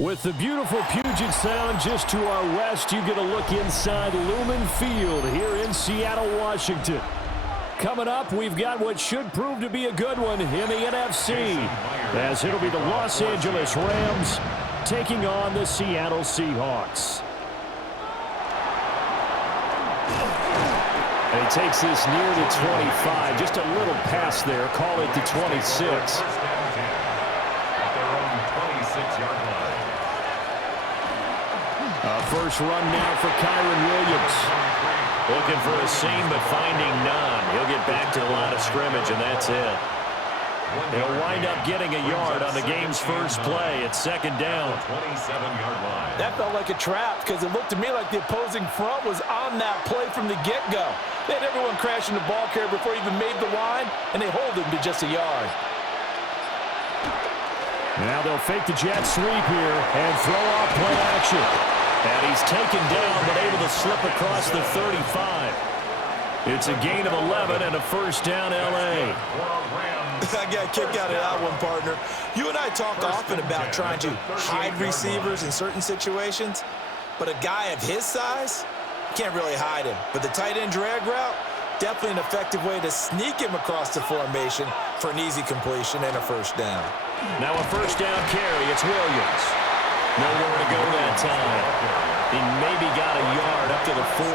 With the beautiful Puget Sound just to our west, you get a look inside Lumen Field here in Seattle, Washington. Coming up, we've got what should prove to be a good one in the NFC, as it'll be the Los Angeles Rams taking on the Seattle Seahawks. And he takes this near the 25, just a little pass there, call it the 26. First run now for Kyron Williams. Looking for a seam, but finding none. He'll get back to the line of scrimmage, and that's it. He'll wind up getting a yard on the game's first play at second down. That felt like a trap because it looked to me like the opposing front was on that play from the get-go. They had everyone crashing the ball carrier before he even made the line, and they hold him to just a yard. Now they'll fake the jet sweep here and throw off play action. And he's taken down, but able to slip across the 35. It's a gain of 11 and a first down, L.A. I got a kick out of that one, partner. You and I talk often about trying to hide receivers in certain situations, but a guy of his size, you can't really hide him. But the tight end drag route, definitely an effective way to sneak him across the formation for an easy completion and a first down. Now a first down carry, it's Williams. Nowhere to go that time. He maybe got a yard up to the 40.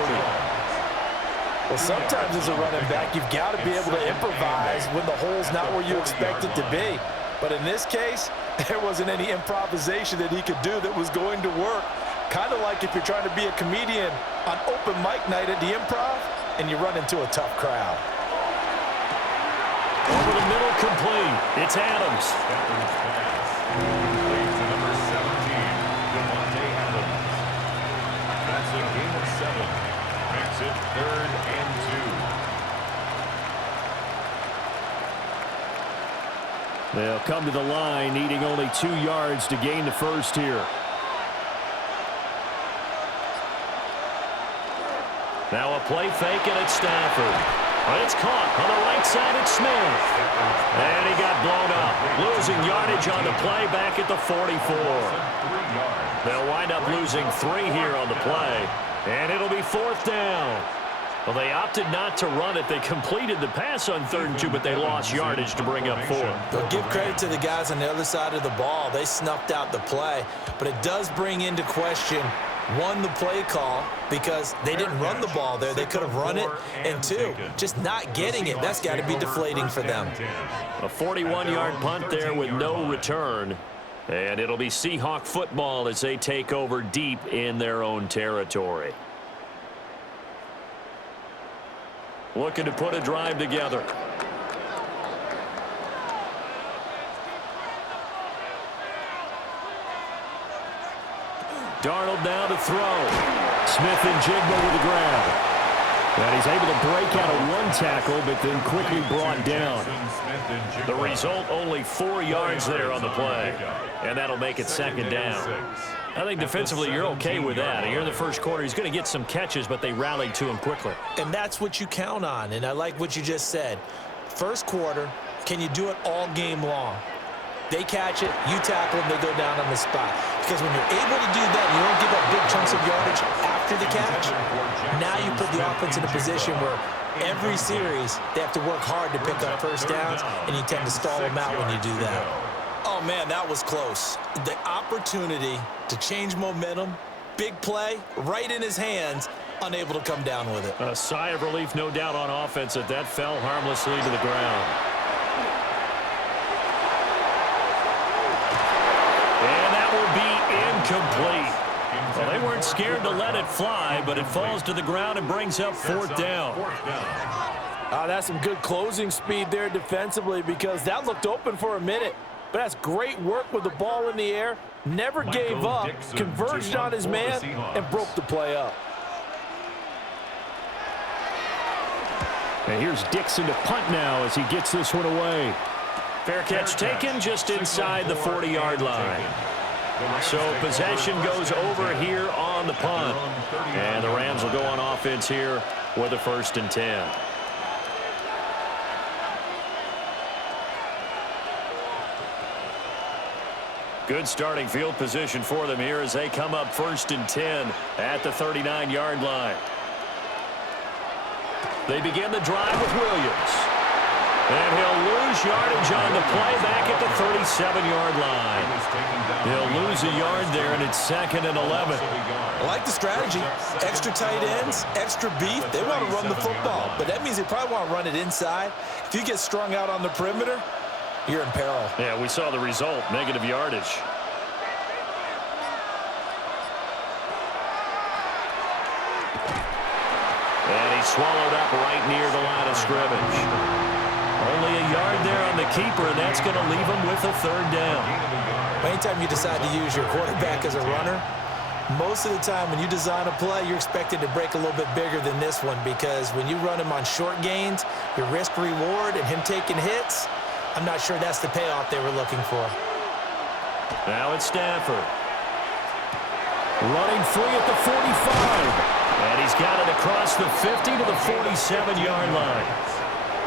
Well, sometimes as a running back, you've got to be able to improvise when the hole's not where you expect it to be. But in this case, there wasn't any improvisation that he could do that was going to work. Kind of like if you're trying to be a comedian on open mic night at the Improv and you run into a tough crowd. Over the middle, complete. It's Adams. Third and 2. They'll come to the line, needing only 2 yards to gain the first here. Now a play fake, and it's Stafford. But it's caught on the right side. It's Smith. And he got blown up. Losing yardage on the play back at the 44. They'll wind up losing 3 here on the play. And it'll be fourth down. Well, they opted not to run it. They completed the pass on 3rd and 2, but they lost yardage to bring up 4. They'll give credit to the guys on the other side of the ball. They snuffed out the play. But it does bring into question, 1, the play call, because they didn't run the ball there. They could have run it. And 2, just not getting it. That's got to be deflating for them. A 41-yard punt there with no return. And it'll be Seahawk football as they take over deep in their own territory. Looking to put a drive together. Darnold now to throw. Smith and Jigba with the grab. And he's able to break out of 1 tackle, but then quickly brought down. The result, only 4 yards there on the play. And that'll make it second down. I think defensively you're okay with that. Here in the first quarter, he's going to get some catches, but they rallied to him quickly. And that's what you count on, and I like what you just said. First quarter, can you do it all game long? They catch it, you tackle them, they go down on the spot. Because when you're able to do that, you don't give up big chunks of yardage after the catch. Now you put the offense in a position where every series they have to work hard to pick up first downs, and you tend to stall them out when you do that. Oh, man, that was close. The opportunity to change momentum, big play, right in his hands, unable to come down with it. A sigh of relief, no doubt, on offense that fell harmlessly to the ground. And that will be incomplete. Well, they weren't scared to let it fly, but it falls to the ground and brings up fourth down. That's some good closing speed there defensively, because that looked open for a minute. But that's great work with the ball in the air. Never gave up, converged on his man, and broke the play up. And here's Dixon to punt now as he gets this one away. Fair catch taken just inside the 40-yard line. So possession goes over here on the punt. And the Rams will go on offense here with a 1st and 10. Good starting field position for them here as they come up 1st and 10 at the 39-yard line. They begin the drive with Williams. And he'll lose yardage on the play back at the 37-yard line. He'll lose a yard there, and it's 2nd and 11. I like the strategy. Extra tight ends, extra beef. They want to run the football, but that means they probably want to run it inside. If you get strung out on the perimeter, you're in peril. Yeah, we saw the result, negative yardage. And he's swallowed up right near the line of scrimmage. Only a yard there on the keeper, and that's going to leave him with a 3rd down. Anytime you decide to use your quarterback as a runner, most of the time when you design a play, you're expected to break a little bit bigger than this one, because when you run him on short gains, your risk-reward and him taking hits, I'm not sure that's the payoff they were looking for. Now it's Stafford. Running free at the 45. And he's got it across the 50 to the 47-yard line.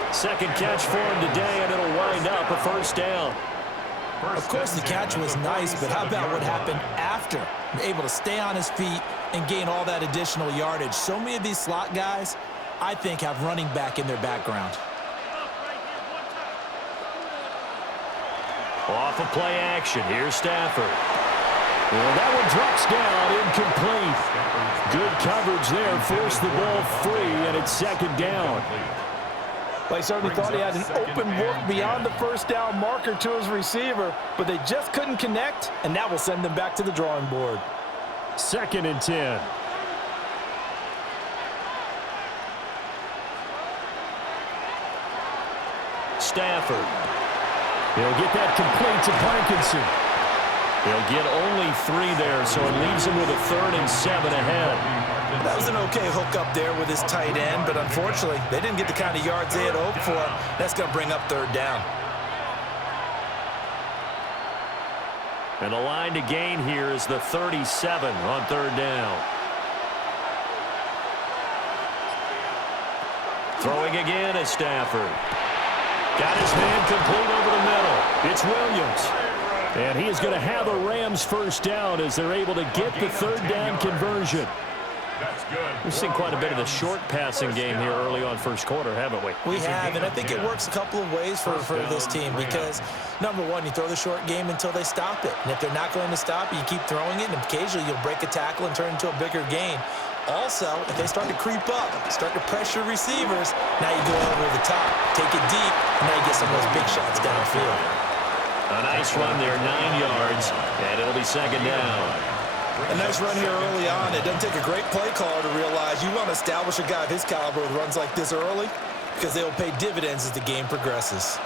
2nd catch for him today, and it'll wind up a 1st down. Of course, the catch was nice, but how about what happened after? Able to stay on his feet and gain all that additional yardage. So many of these slot guys, I think, have running back in their background. Off of play action, here's Stafford. Well, that one drops down, incomplete. Good coverage there, forced the ball free, and it's 2nd down. They certainly thought he had an open look beyond the 1st down marker to his receiver, but they just couldn't connect, and that will send them back to the drawing board. 2nd and 10. Stafford. He'll get that complete to Parkinson. He'll get only 3 there, so it leaves him with a 3rd and 7 ahead. That was an okay hook up there with his tight end, but unfortunately, they didn't get the kind of yards they had hoped for. That's going to bring up 3rd down. And the line to gain here is the 37 on 3rd down. Throwing again is Stafford. Got his man complete over the middle. It's Williams. And he is going to have a Rams 1st down as they're able to get the 3rd down conversion. We've seen quite a bit of the short passing game here early on 1st quarter, haven't we? We have, and I think it works a couple of ways for this team because, number one, you throw the short game until they stop it. And if they're not going to stop it, you keep throwing it, and occasionally you'll break a tackle and turn it into a bigger gain. Also, if they start to creep up, start to pressure receivers, now you go over the top, take it deep, and now you get some of those big shots downfield. A nice run there, 9 yards, and it'll be 2nd down. A nice run here early on. It doesn't take a great play caller to realize you want to establish a guy of his caliber with runs like this early because they will pay dividends as the game progresses.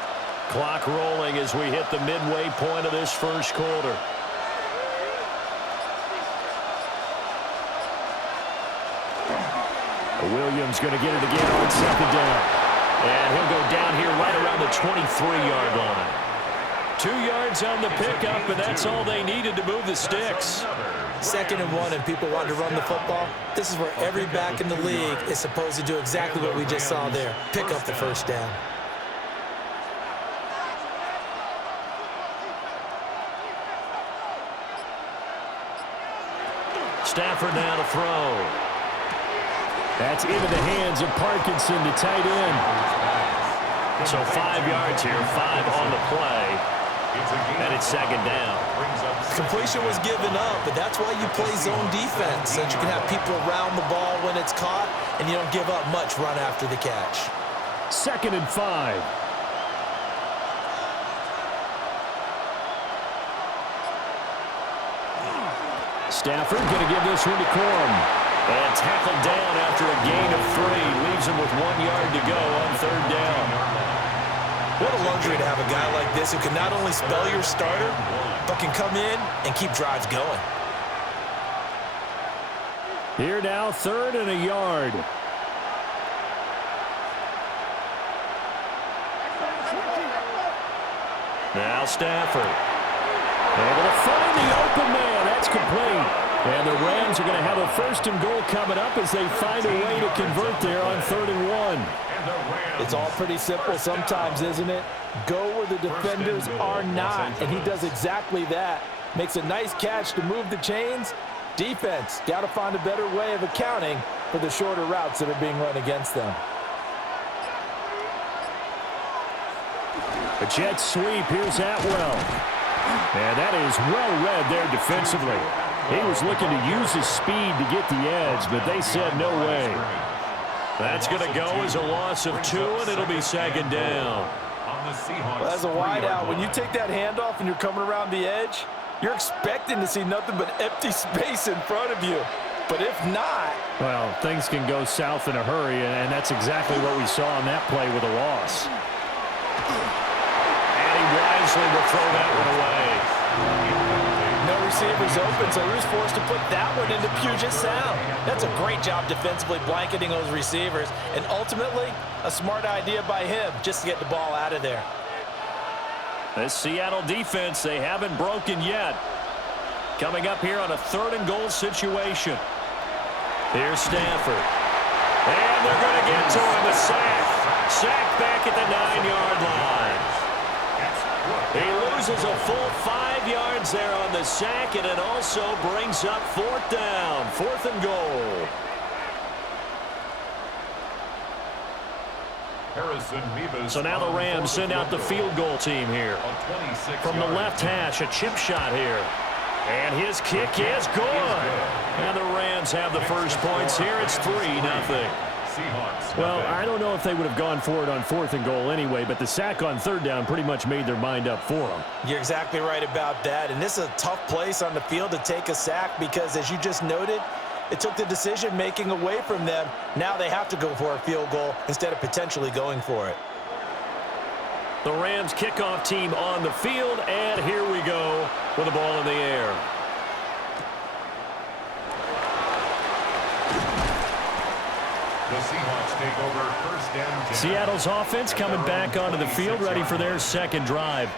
Clock rolling as we hit the midway point of this 1st quarter. Williams going to get it again on 2nd down. And he'll go down here right around the 23-yard line. 2 yards on the pickup, and that's all they needed to move the sticks. 2nd and 1, and people want to run the football. This is where every back in the league is supposed to do exactly what we just saw there. Pick up the 1st down. Stafford now to throw. That's into the hands of Parkinson, the tight end. So 5 yards here, 5 on the play. And it's 2nd down. Completion was given up, but that's why you play zone defense, so that you can have people around the ball when it's caught, and you don't give up much run after the catch. 2nd and 5. Stafford going to give this one to Corum. And tackled down after a gain of 3. Leaves him with 1 yard to go on 3rd down. What a luxury to have a guy like this who can not only spell your starter, but can come in and keep drives going. Here now, 3rd and a yard. Now Stafford. Able to find the open man. That's complete. And the Rams are going to have a 1st and goal coming up as they find a way to convert there on 3rd and 1. It's all pretty simple sometimes, isn't it? Go where the defenders are not, and he does exactly that. Makes a nice catch to move the chains. Defense, got to find a better way of accounting for the shorter routes that are being run against them. A jet sweep. Here's Atwell. And that is well read there defensively. He was looking to use his speed to get the edge, but they said no way. That's going to go as a loss of 2, and it'll be second down. Well, as a wideout, when you take that handoff and you're coming around the edge, you're expecting to see nothing but empty space in front of you. But if not... Well, things can go south in a hurry, and that's exactly what we saw on that play with a loss. And he wisely will throw that one away. No receivers open, so he was forced to put that one into Puget Sound. That's a great job defensively blanketing those receivers, and ultimately, a smart idea by him just to get the ball out of there. This Seattle defense, they haven't broken yet. Coming up here on a 3rd and goal situation. Here's Stafford. And they're going to get to him, a sack. Sack back at the 9-yard line. He loses a full 5 yards there on the sack, and it also brings up 4th down, 4th and goal. So now the Rams send out the field goal team here. From the left hash, a chip shot here. And his kick is good. And the Rams have the first points here. It's 3-0. Well, I don't know if they would have gone for it on 4th and goal anyway, but the sack on 3rd down pretty much made their mind up for them. You're exactly right about that. And this is a tough place on the field to take a sack because, as you just noted, it took the decision-making away from them. Now they have to go for a field goal instead of potentially going for it. The Rams kickoff team on the field, and here we go with the ball in the air. The Seahawks take over 1st and 10. Seattle's offense coming back onto the field, ready for their second drive.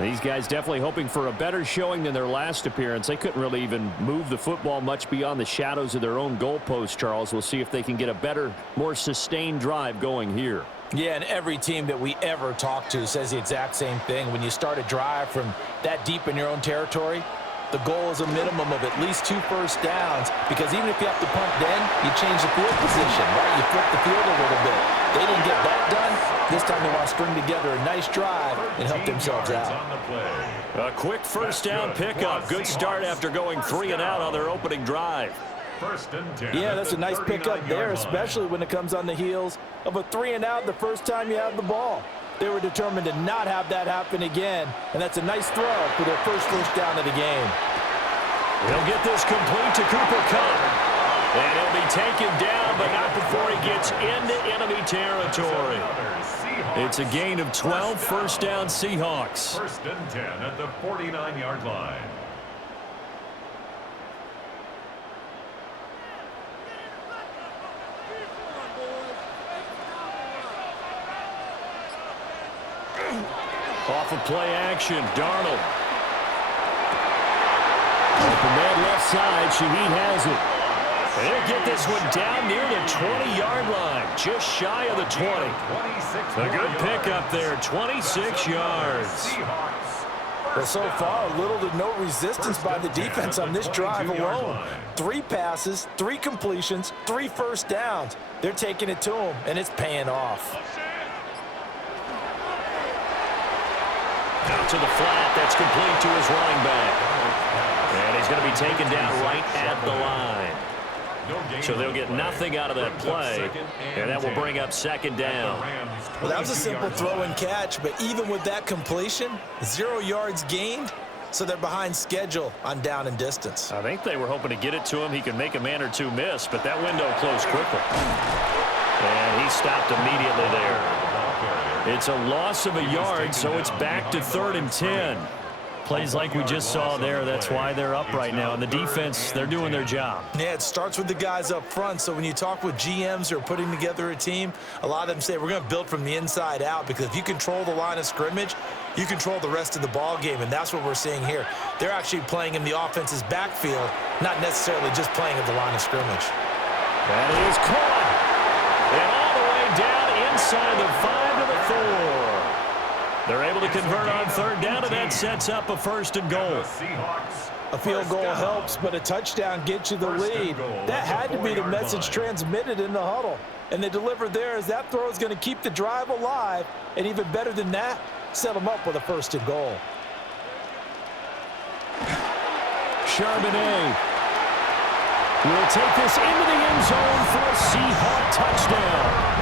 These guys definitely hoping for a better showing than their last appearance. They couldn't really even move the football much beyond the shadows of their own goalpost, Charles. We'll see if they can get a better, more sustained drive going here. Yeah, and every team that we ever talk to says the exact same thing. When you start a drive from that deep in your own territory, the goal is a minimum of at least 2 first downs, because even if you have to punt then, you change the field position, right? You flip the field a little bit. They didn't get that done. This time they want to string together a nice drive and help themselves out. A quick first down pickup. Good start after going 3 and out on their opening drive. 1st and 10. Yeah, that's a nice pickup there, especially when it comes on the heels of a 3 and out the first time you have the ball. They were determined to not have that happen again, and that's a nice throw for their first down of the game. He'll get this complete to Cooper Kupp. And he'll be taken down, but not before he gets into enemy territory. It's a gain of 12, first down Seahawks. 1st and 10 at the 49-yard line. Off of play action, Darnold. Open man left side, Shaheed has it. And he'll get this one down near the 20-yard line, just shy of the 20. A good pickup there, 26 yards. Well, so far, little to no resistance by the defense on this drive alone. 3 passes, 3 completions, 3 first downs. They're taking it to him, and it's paying off. Out to the flat, that's complete to his running back. And he's going to be taken down right at the line. So they'll get nothing out of that play, and that will bring up second down. Well, that was a simple throw and catch, but even with that completion, 0 yards gained, so they're behind schedule on down and distance. I think they were hoping to get it to him. He could make a man or two miss, but that window closed quickly. And he stopped immediately there. It's a loss of a yard, so it's back to 3rd and 10. Plays like we just saw there, that's why they're up right now. And the defense, they're doing their job. Yeah, it starts with the guys up front. So when you talk with GMs who are putting together a team, a lot of them say we're going to build from the inside out, because if you control the line of scrimmage, you control the rest of the ball game, and that's what we're seeing here. They're actually playing in the offense's backfield, not necessarily just playing at the line of scrimmage. That is caught. And all the way down inside the 5 to the 4. They're able to convert on third down, and that sets up a 1st and goal. A field goal helps, but a touchdown gets you the lead. That had to be the message transmitted in the huddle. And they delivered there as that throw is going to keep the drive alive. And even better than that, set them up with a 1st and goal. Charbonnet will take this into the end zone for a Seahawk touchdown.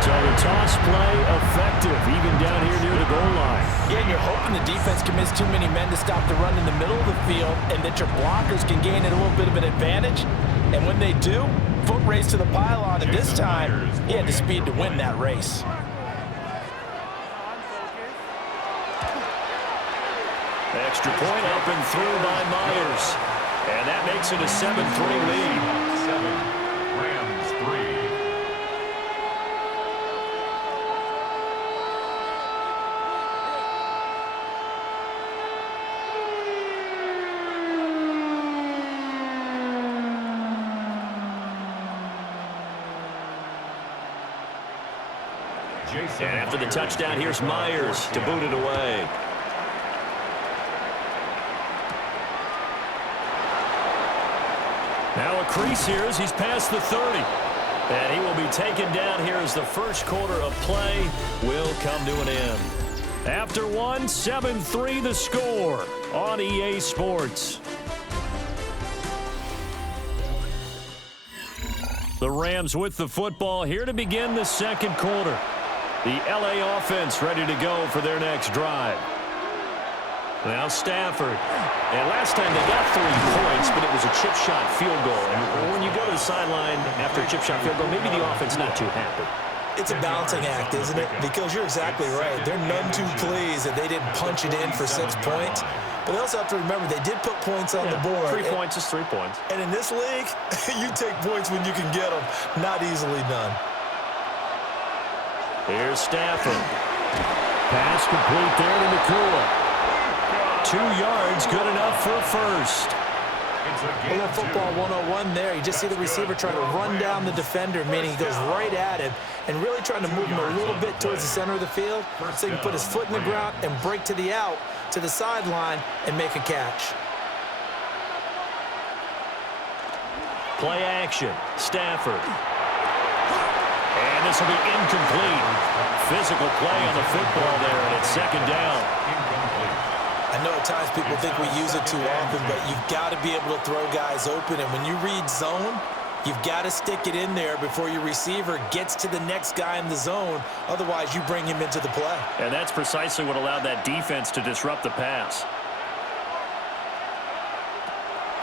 So the toss play effective, even down here near the goal line. Yeah, and you're hoping the defense commits too many men to stop the run in the middle of the field and that your blockers can gain a little bit of an advantage. And when they do, foot race to the pylon, and this time, he had the speed to win that race. Extra point up and through by Myers. And that makes it a 7-3 lead. 7, Rams 3. And after the touchdown, here's Myers to boot it away. Now a crease here as he's past the 30. And he will be taken down here as the first quarter of play will come to an end. After one, 7-3 the score on EA Sports. The Rams with the football here to begin the second quarter. The LA offense ready to go for their next drive. Now Stafford. And last time they got 3 points, but it was a chip shot field goal. And when you go to the sideline after a chip shot field goal, maybe the offense not too happy. It's a balancing act, isn't it? Because you're exactly right. They're none too pleased that they didn't punch it in for 6 points. But they also have to remember they did put points on the board. 3 points is 3 points. And in this league, you take points when you can get them. Not easily done. Here's Stafford. Pass complete there to Nakua. 2 yards, good enough for a first. A little football 101 there. You just see the receiver trying to run down the defender, meaning he goes right at him and really trying to move him a little bit towards the center of the field so he can put his foot in the ground and break to the out, to the sideline, and make a catch. Play action. Stafford. And this will be incomplete. Physical play on the football there, and it's second down. I know at times people think we use it too often, but you've got to be able to throw guys open. And when you read zone, you've got to stick it in there before your receiver gets to the next guy in the zone. Otherwise, you bring him into the play. And that's precisely what allowed that defense to disrupt the pass.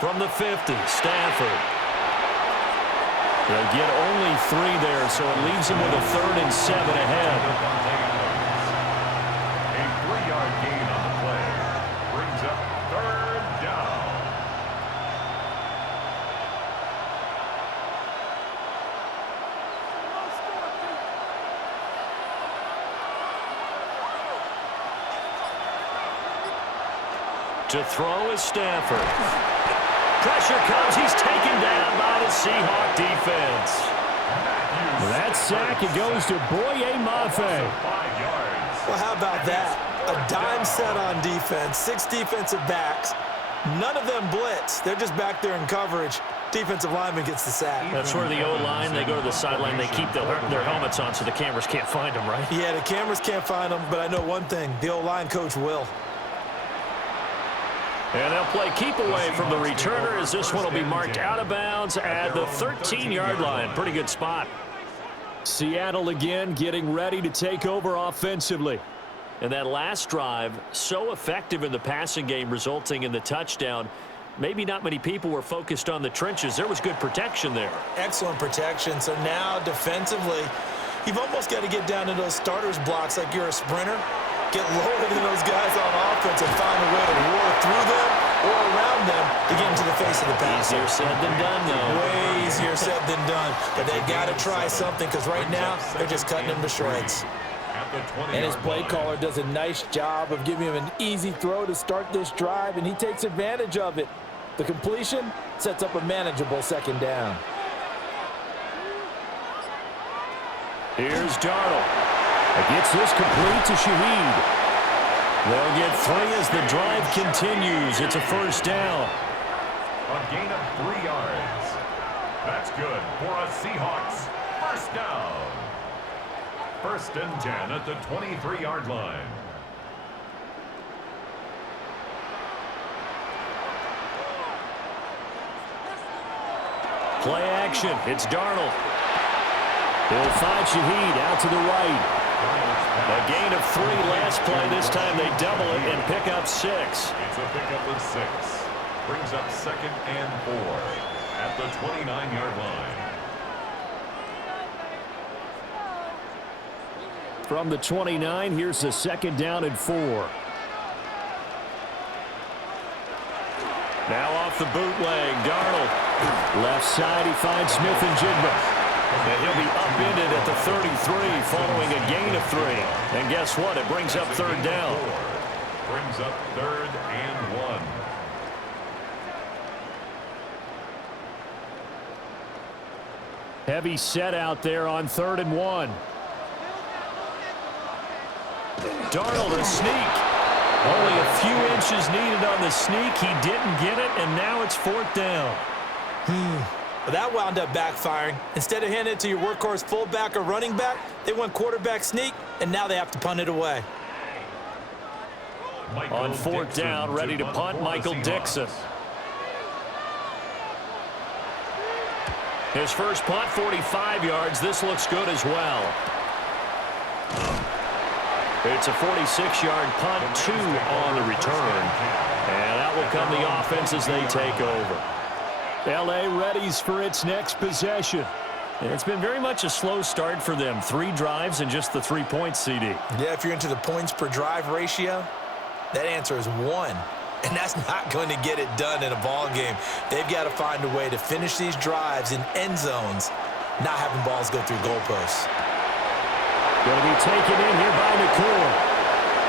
From the 50, Stafford. They'll get only 3 there, so it leaves them with a 3rd and 7 ahead. A 3-yard gain on the play brings up 3rd down. To throw is Stafford. Pressure comes. He's taken down by the Seahawk defense. That sack, it goes to Boye Mafe. Well, how about that? A dime set on defense, 6 defensive backs. None of them blitz. They're just back there in coverage. Defensive lineman gets the sack. That's where the O-line, they go to the sideline, they keep their helmets on so the cameras can't find them, right? Yeah, the cameras can't find them, but I know one thing. The O-line coach will. And they'll play keep away from the returner as this one will be marked out of bounds at the 13-yard line. Pretty good spot. Seattle again getting ready to take over offensively. And that last drive, so effective in the passing game, resulting in the touchdown. Maybe not many people were focused on the trenches. There was good protection there. Excellent protection. So now defensively, you've almost got to get down to those starters blocks like you're a sprinter. Get lower than those guys on offense and find a way to roar through them or around them to get into the face of the pass. Easier said than done, though. Way easier said than done. But they got to try something because right now they're just cutting them to shreds. And his play caller does a nice job of giving him an easy throw to start this drive, and he takes advantage of it. The completion sets up a manageable second down. Here's Darnold. Gets this complete to Shaheed. They'll get 3 as the drive continues. It's a first down. A gain of 3 yards. That's good for a Seahawks first down. 1st and 10 at the 23-yard line. Play action. It's Darnold. He'll find Shaheed out to the right. A gain of 3 last play. This time they double it and pick up 6. It's a pickup of 6. Brings up 2nd and 4 at the 29-yard line. From the 29, here's the 2nd down and 4. Now off the bootleg, Darnold. Left side, he finds Smith and Jigba. And he'll be upended at the 33 following a gain of 3. And guess what? It brings up 3rd down. Brings up 3rd and 1. Heavy set out there on 3rd and 1. Darnold a sneak. Only a few inches needed on the sneak. He didn't get it, and now it's 4th down. Well, that wound up backfiring. Instead of handing it to your workhorse fullback or running back, they went quarterback sneak, and now they have to punt it away. On 4th down, ready to punt, Michael Dixon. His first punt, 45 yards. This looks good as well. It's a 46-yard punt, 2 on the return. And out will come the offense as they take over. L.A. readies for its next possession. It's been very much a slow start for them. 3 drives and just the 3 points, CD. Yeah, if you're into the points per drive ratio, that answer is 1. And that's not going to get it done in a ball game. They've got to find a way to finish these drives in end zones, not having balls go through goalposts. Going to be taken in here by Nakua.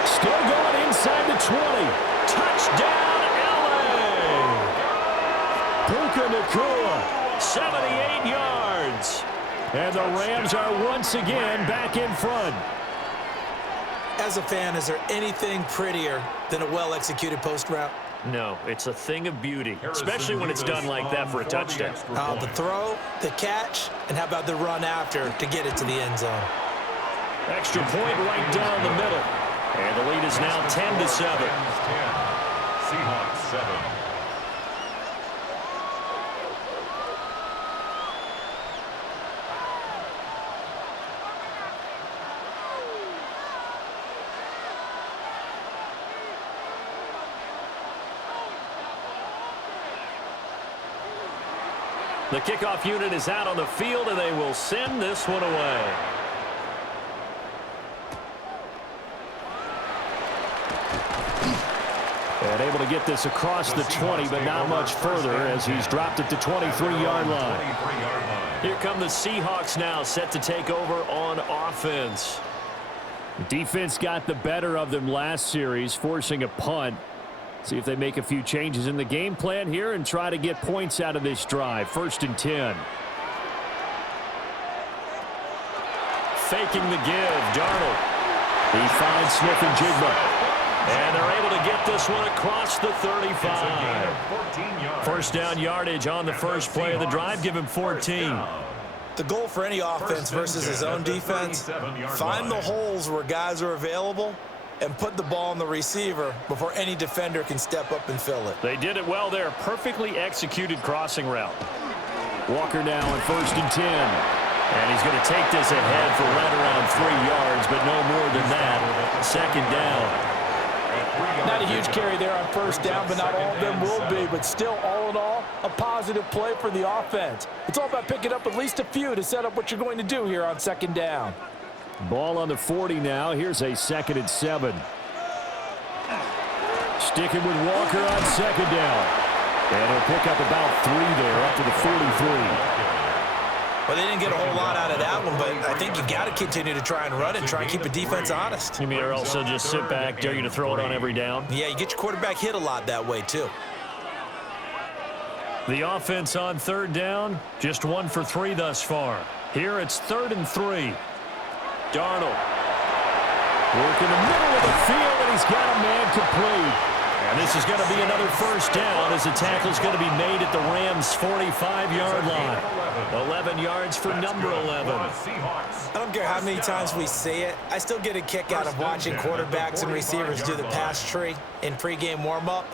Still going inside the 20. Touchdown, L.A. Puka Nakua. 78 yards. And the Rams are once again back in front. As a fan, is there anything prettier than a well-executed post route? No, it's a thing of beauty, especially when it's done like that for a touchdown. The throw, the catch, and how about the run after to get it to the end zone? Extra point right down the middle. And the lead is now 10-7. Seahawks 7. The kickoff unit is out on the field, and they will send this one away. And able to get this across the 20, but not much further as he's dropped at the 23-yard line. Here come the Seahawks now, set to take over on offense. Defense got the better of them last series, forcing a punt. See if they make a few changes in the game plan here and try to get points out of this drive. 1st and 10. Faking the give, Darnold. He finds Smith and Jigba. And they're able to get this one across the 35. First down yardage on the first play of the drive. Give him 14. The goal for any offense versus his own defense, find the holes where guys are available and put the ball on the receiver before any defender can step up and fill it. They did it well there. Perfectly executed crossing route. Walker now on 1st and 10. And he's going to take this ahead for right around 3 yards, but no more than that. 2nd down. Not a huge carry there on 1st down, but not all of them will be. But still, all in all, a positive play for the offense. It's all about picking up at least a few to set up what you're going to do here on 2nd down. Ball on the 40 now. Here's a 2nd and 7. Sticking with Walker on 2nd down. And he'll pick up about 3 there, up to the 43. Well, they didn't get a whole lot out of that one, but I think you got to continue to try and run it, try and keep the defense honest. You mean or else they'll just sit back, dare you to throw it on every down? Yeah, you get your quarterback hit a lot that way, too. The offense on 3rd down, just 1 for 3 thus far. Here it's 3rd and 3. Darnold. Work in the middle of the field, and he's got a man complete. And this is going to be another first down as the tackle's going to be made at the Rams' 45-yard line. 11 yards for number 11. I don't care how many times we see it. I still get a kick out of watching quarterbacks and receivers do the pass tree in pregame warm-up.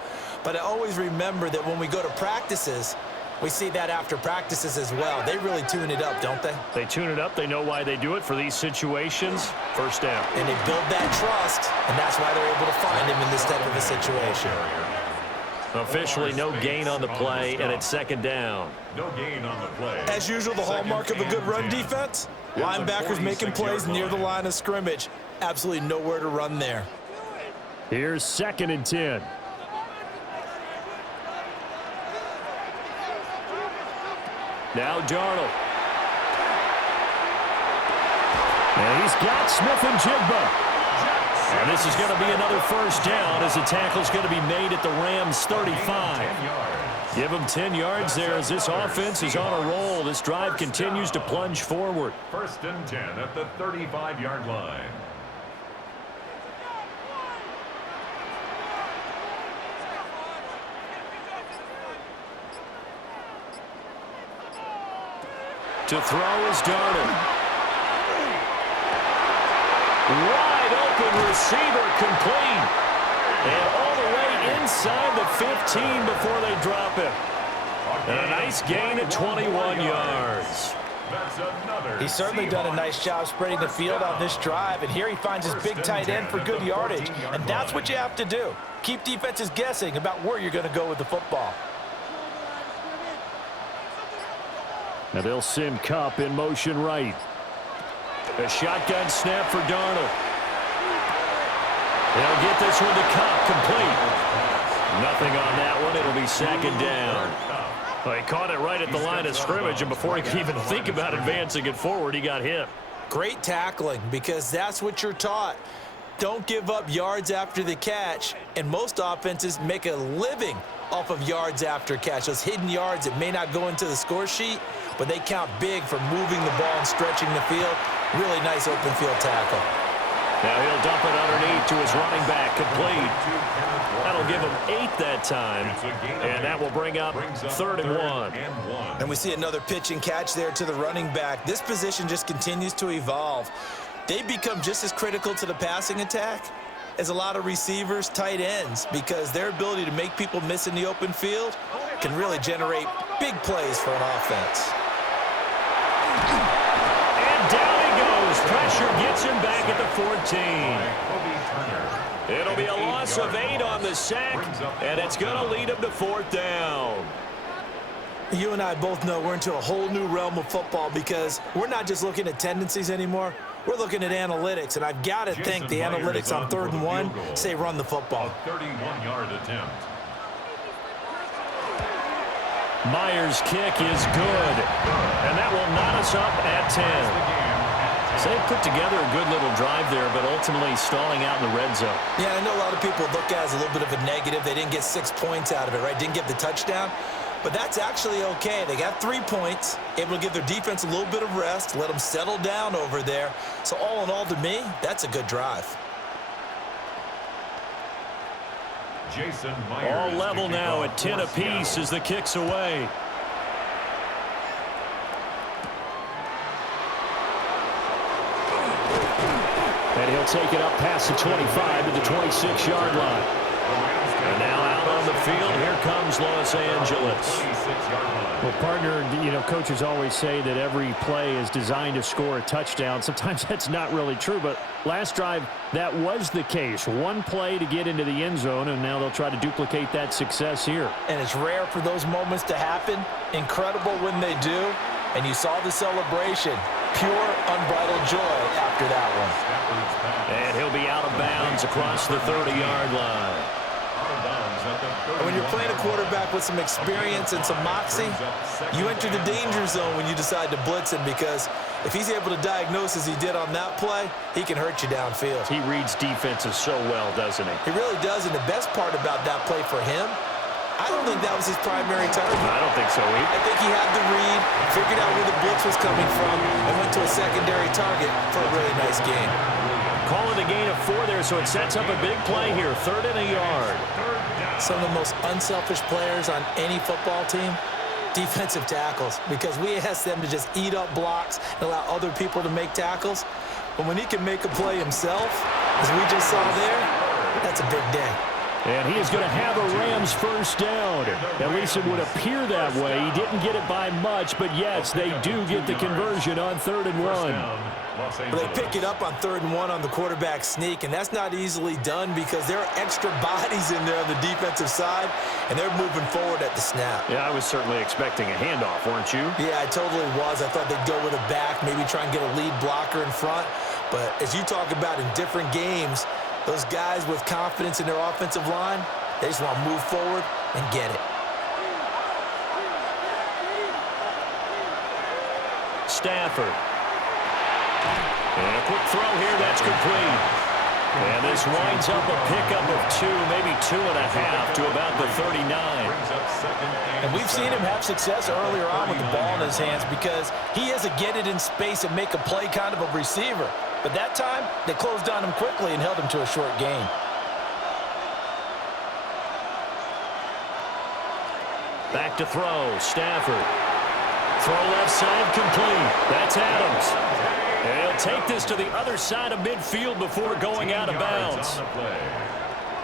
But I always remember that when we go to practices, we see that after practices as well. They really tune it up, don't they? They tune it up. They know why they do it for these situations. First down. And they build that trust, and that's why they're able to find him in this type of a situation. Officially no gain on the play, and it's second down. No gain on the play. As usual, the hallmark of a good run defense, linebackers making plays near the line of scrimmage. Absolutely nowhere to run there. Here's 2nd and 10. Now Darnold. And he's got Smith and Jigba. And this is going to be another first down as the tackle's going to be made at the Rams' 35. Give them 10 yards there as this offense is on a roll. This drive continues to plunge forward. 1st and 10 at the 35-yard line. To throw is Darnold. Wide open receiver complete. And all the way inside the 15 before they drop it. And a nice gain at 21 yards. He's certainly done a nice job spreading the field on this drive, and here he finds his big tight end for good yardage. And that's what you have to do. Keep defenses guessing about where you're going to go with the football. Now they'll send Kupp in motion right. A shotgun snap for Darnold. They'll get this one to Kupp, complete. Nothing on that one. It'll be second down. Well, he caught it right at the line of scrimmage, and before he could even think about advancing it forward, he got hit. Great tackling, because that's what you're taught. Don't give up yards after the catch, and most offenses make a living off of yards after catch. Those hidden yards that may not go into the score sheet, but they count big for moving the ball and stretching the field. Really nice open field tackle. Now he'll dump it underneath to his running back, complete. That'll give him 8 that time, and that will bring up 3rd and 1. And we see another pitch and catch there to the running back. This position just continues to evolve. They become just as critical to the passing attack as a lot of receivers, tight ends, because their ability to make people miss in the open field can really generate big plays for an offense. And down he goes. Pressure gets him back at the 14. It'll be a loss of 8 on the sack, and it's going to lead him to 4th down. You and I both know we're into a whole new realm of football because we're not just looking at tendencies anymore. We're looking at analytics, and I've got to think the analytics on 3rd and 1 say run the football. A 31-yard attempt. Myers' kick is good, and that will knot us up at 10. So they put together a good little drive there, but ultimately stalling out in the red zone. Yeah, I know a lot of people look at it as a little bit of a negative. They didn't get 6 points out of it, right? Didn't get the touchdown. But that's actually okay. They got 3 points, able to give their defense a little bit of rest, let them settle down over there. So all in all, to me, that's a good drive. All level now at 10 apiece as the kick's away. And he'll take it up past the 25 to the 26-yard line. And now out on the field, here comes Los Angeles. Well, partner, you know, coaches always say that every play is designed to score a touchdown. Sometimes that's not really true, but last drive, that was the case. One play to get into the end zone, and now they'll try to duplicate that success here. And it's rare for those moments to happen. Incredible when they do. And you saw the celebration. Pure, unbridled joy after that one. And he'll be out of bounds across the 30-yard line. And when you're playing a quarterback with some experience and some moxie, you enter the danger zone when you decide to blitz him, because if he's able to diagnose as he did on that play, he can hurt you downfield. He reads defenses so well, doesn't he? He really does, and the best part about that play for him, I don't think that was his primary target. I don't think so either. I think he had the read, figured out where the blitz was coming from, and went to a secondary target for a really nice game. Call it a gain of 4 there, so it sets up a big play here. 3rd and a yard. Some of the most unselfish players on any football team, defensive tackles, because we ask them to just eat up blocks and allow other people to make tackles. But when he can make a play himself, as we just saw there, that's a big day. And he is going to have a Rams first down. At least it would appear that way. He didn't get it by much, but yes, they do get the conversion on 3rd and 1. They pick it up on 3rd and 1 on the quarterback sneak, and that's not easily done because there are extra bodies in there on the defensive side, and they're moving forward at the snap. Yeah, I was certainly expecting a handoff, weren't you? Yeah, I totally was. I thought they'd go with a back, maybe try and get a lead blocker in front. But as you talk about in different games, those guys with confidence in their offensive line, they just want to move forward and get it. Stafford. And a quick throw here, that's complete. And this winds up a pickup of 2, maybe 2.5 to about the 39. And we've seen him have success earlier on with the ball in his hands because he is a get it in space and make a play kind of a receiver. But that time, they closed on him quickly and held him to a short gain. Back to throw, Stafford. Throw left side, complete. That's Adams. And he'll take this to the other side of midfield before going out of bounds.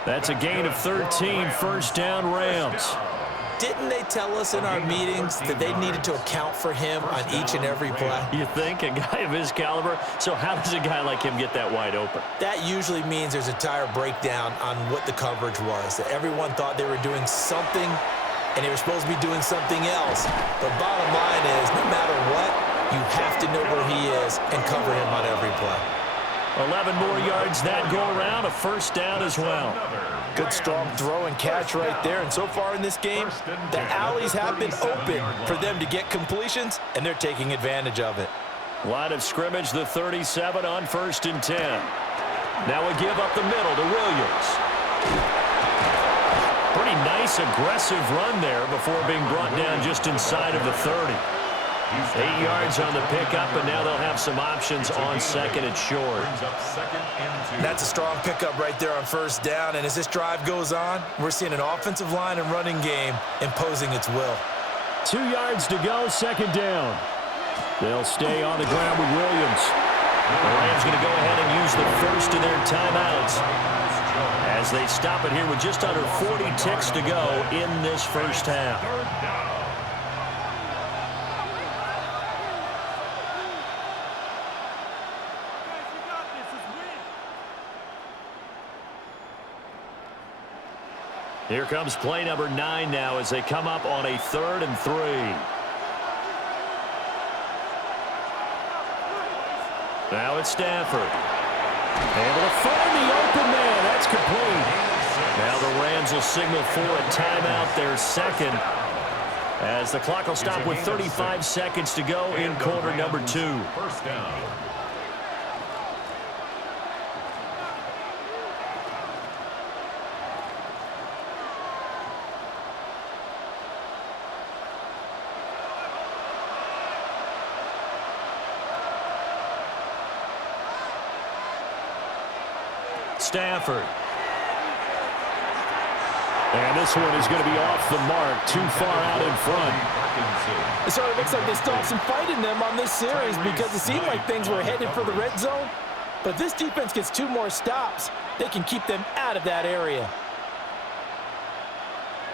That's a gain of 13, first down Rams. Didn't they tell us in our meetings that they needed to account for him on each and every play? You think? A guy of his caliber? So how does a guy like him get that wide open? That usually means there's a entire breakdown on what the coverage was, that everyone thought they were doing something and they were supposed to be doing something else. But bottom line is, no matter what, you have to know where he is and cover him on every play. 11 more yards that go around, a first down as well. Good strong throw and catch right there. And so far in this game, the alleys have been open for them to get completions, and they're taking advantage of it. Line of scrimmage, the 37 on 1st and 10. Now we give up the middle to Williams. Pretty nice, aggressive run there before being brought down just inside of the 30. 8 yards on the pickup, and now they'll have some options on 2nd and short. That's a strong pickup right there on 1st down, and as this drive goes on, we're seeing an offensive line and running game imposing its will. 2 yards to go, 2nd down. They'll stay on the ground with Williams. The Rams going to go ahead and use the first of their timeouts as they stop it here with just under 40 ticks to go in this first half. Here comes play number 9 now as they come up on a 3rd and 3. Now it's Stafford. Able to find the open man. That's complete. Now the Rams will signal for a timeout, their 2nd, as the clock will stop with 35 seconds to go in quarter number 2. First down. Stafford. And this one is going to be off the mark, too far out in front. It sort of looks like they still have some fight in them on this series because it seemed like things were headed for the red zone. But this defense gets 2 more stops. They can keep them out of that area.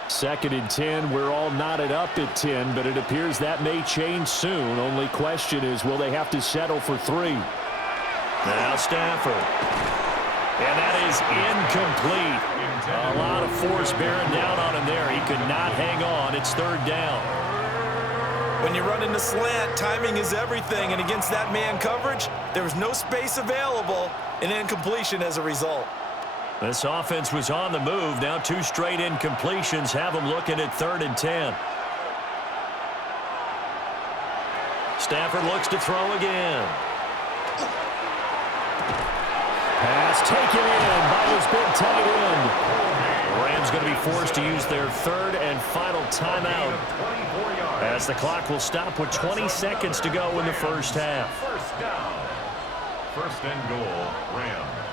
2nd and 10. We're all knotted up at 10, but it appears that may change soon. Only question is, will they have to settle for 3? Now Stafford. And that is incomplete. A lot of force bearing down on him there. He could not hang on. It's 3rd down. When you run into slant, timing is everything, and against that man coverage, there was no space available, and incompletion as a result. This offense was on the move. Now 2 straight incompletions have them looking at 3rd and 10. Stafford looks to throw again. Pass taken in by his big tight end. The Rams going to be forced to use their 3rd and final timeout as the clock will stop with 20 seconds to go in the first half. First down. 1st and goal, Rams.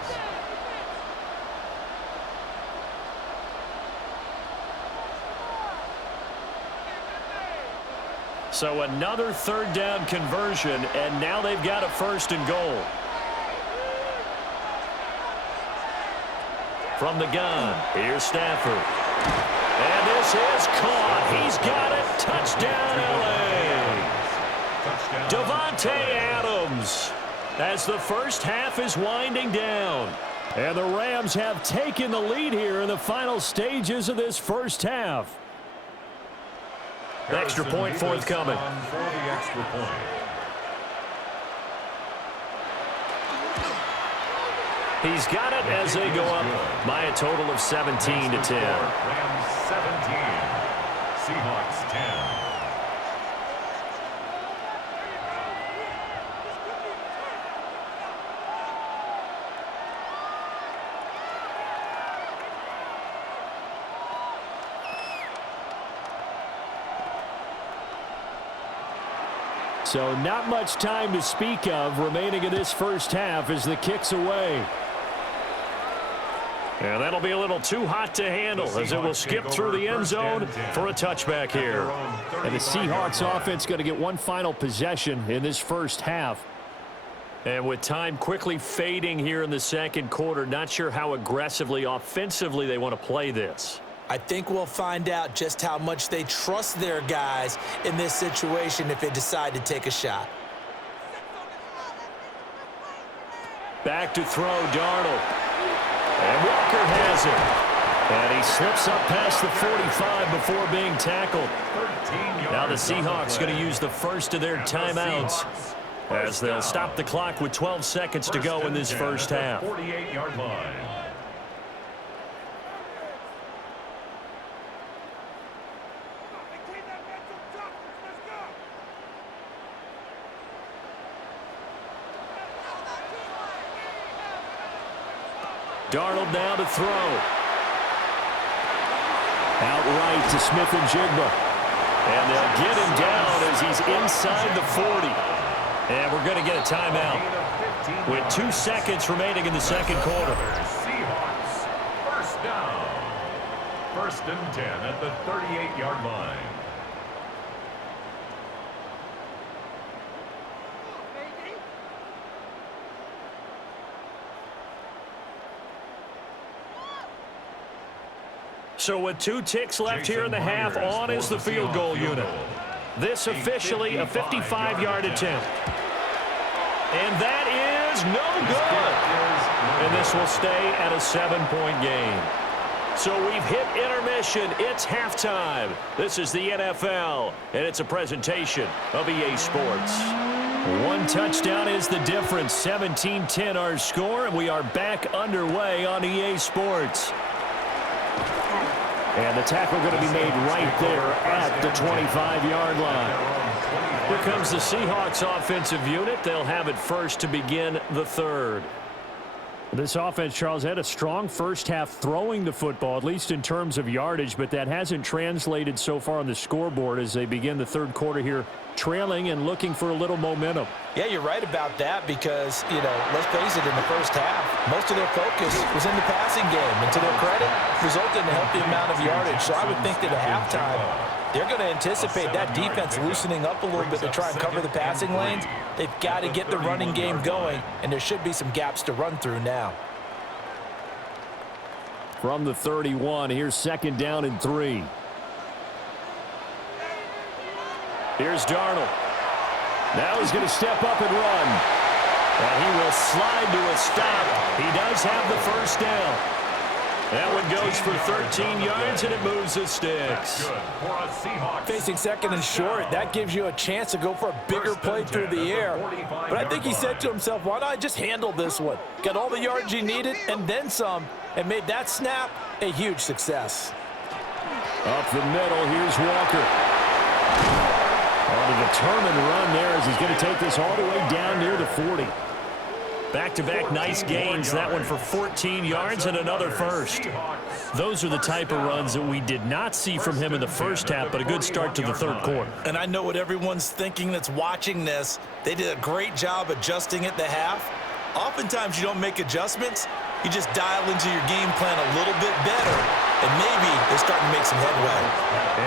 So another third down conversion, and now they've got a 1st and goal. From the gun, here's Stafford. And this is caught. He's got it. Touchdown, L.A. Davante Adams as the first half is winding down. And the Rams have taken the lead here in the final stages of this first half. Extra point forthcoming. For the extra point. He's got it as they go up by a total of 17-10. Rams 17, Seahawks 10. So not much time to speak of remaining in this first half as the kick's away. And that'll be a little too hot to handle as it will skip through the end zone for a touchback here. And the Seahawks offense going to get one final possession in this first half. And with time quickly fading here in the second quarter, not sure how aggressively, offensively they want to play this. I think we'll find out just how much they trust their guys in this situation if they decide to take a shot. Back to throw, Darnold. And Walker has it. And he slips up past the 45 before being tackled. Now the Seahawks going to use the first of their timeouts as they'll stop the clock with 12 seconds to go in this first half. 48-yard line. Darnold now to throw. Outright to Smith-Njigba. And they'll get him down as he's inside the 40. And we're going to get a timeout with 2 seconds remaining in the second quarter. Seahawks, first down. 1st and 10 at the 38-yard line. So with 2 ticks left here in the half, on is the field goal unit. This officially a 55-yard attempt. And that is no good. And this will stay at a 7-point game. So we've hit intermission. It's halftime. This is the NFL, and it's a presentation of EA Sports. 1 touchdown is the difference. 17-10 our score, and we are back underway on EA Sports. And the tackle going to be made right there at the 25-yard line. Here comes the Seahawks offensive unit. They'll have it first to begin the third. This offense, Charles, had a strong first half throwing the football, at least in terms of yardage, but that hasn't translated so far on the scoreboard as they begin the third quarter here, trailing and looking for a little momentum. Yeah, you're right about that because, let's face it, in the first half, most of their focus was in the passing game. And to their credit, resulted in a healthy amount of yardage. So I would think that at halftime, they're going to anticipate that defense loosening up a little bit to try and cover the passing lanes. They've got to get the running game going, and there should be some gaps to run through now. From the 31, here's 2nd down and 3. Here's Darnold. Now he's going to step up and run. And he will slide to a stop. He does have the first down. That one goes for 13 yards, and it moves the sticks. Facing 2nd and short, that gives you a chance to go for a bigger play through the air. But I think he said to himself, why not I just handle this one? Got all the yards he needed and then some, and made that snap a huge success. Up the middle, here's Walker. On a determined run there as he's going to take this all the way down near the 40. Back-to-back nice gains. That one for 14 yards and another first. Those are the type of runs that we did not see from him in the first half, but a good start to the third quarter. And I know what everyone's thinking that's watching this. They did a great job adjusting at the half. Oftentimes you don't make adjustments. You just dial into your game plan a little bit better, and maybe they're starting to make some headway.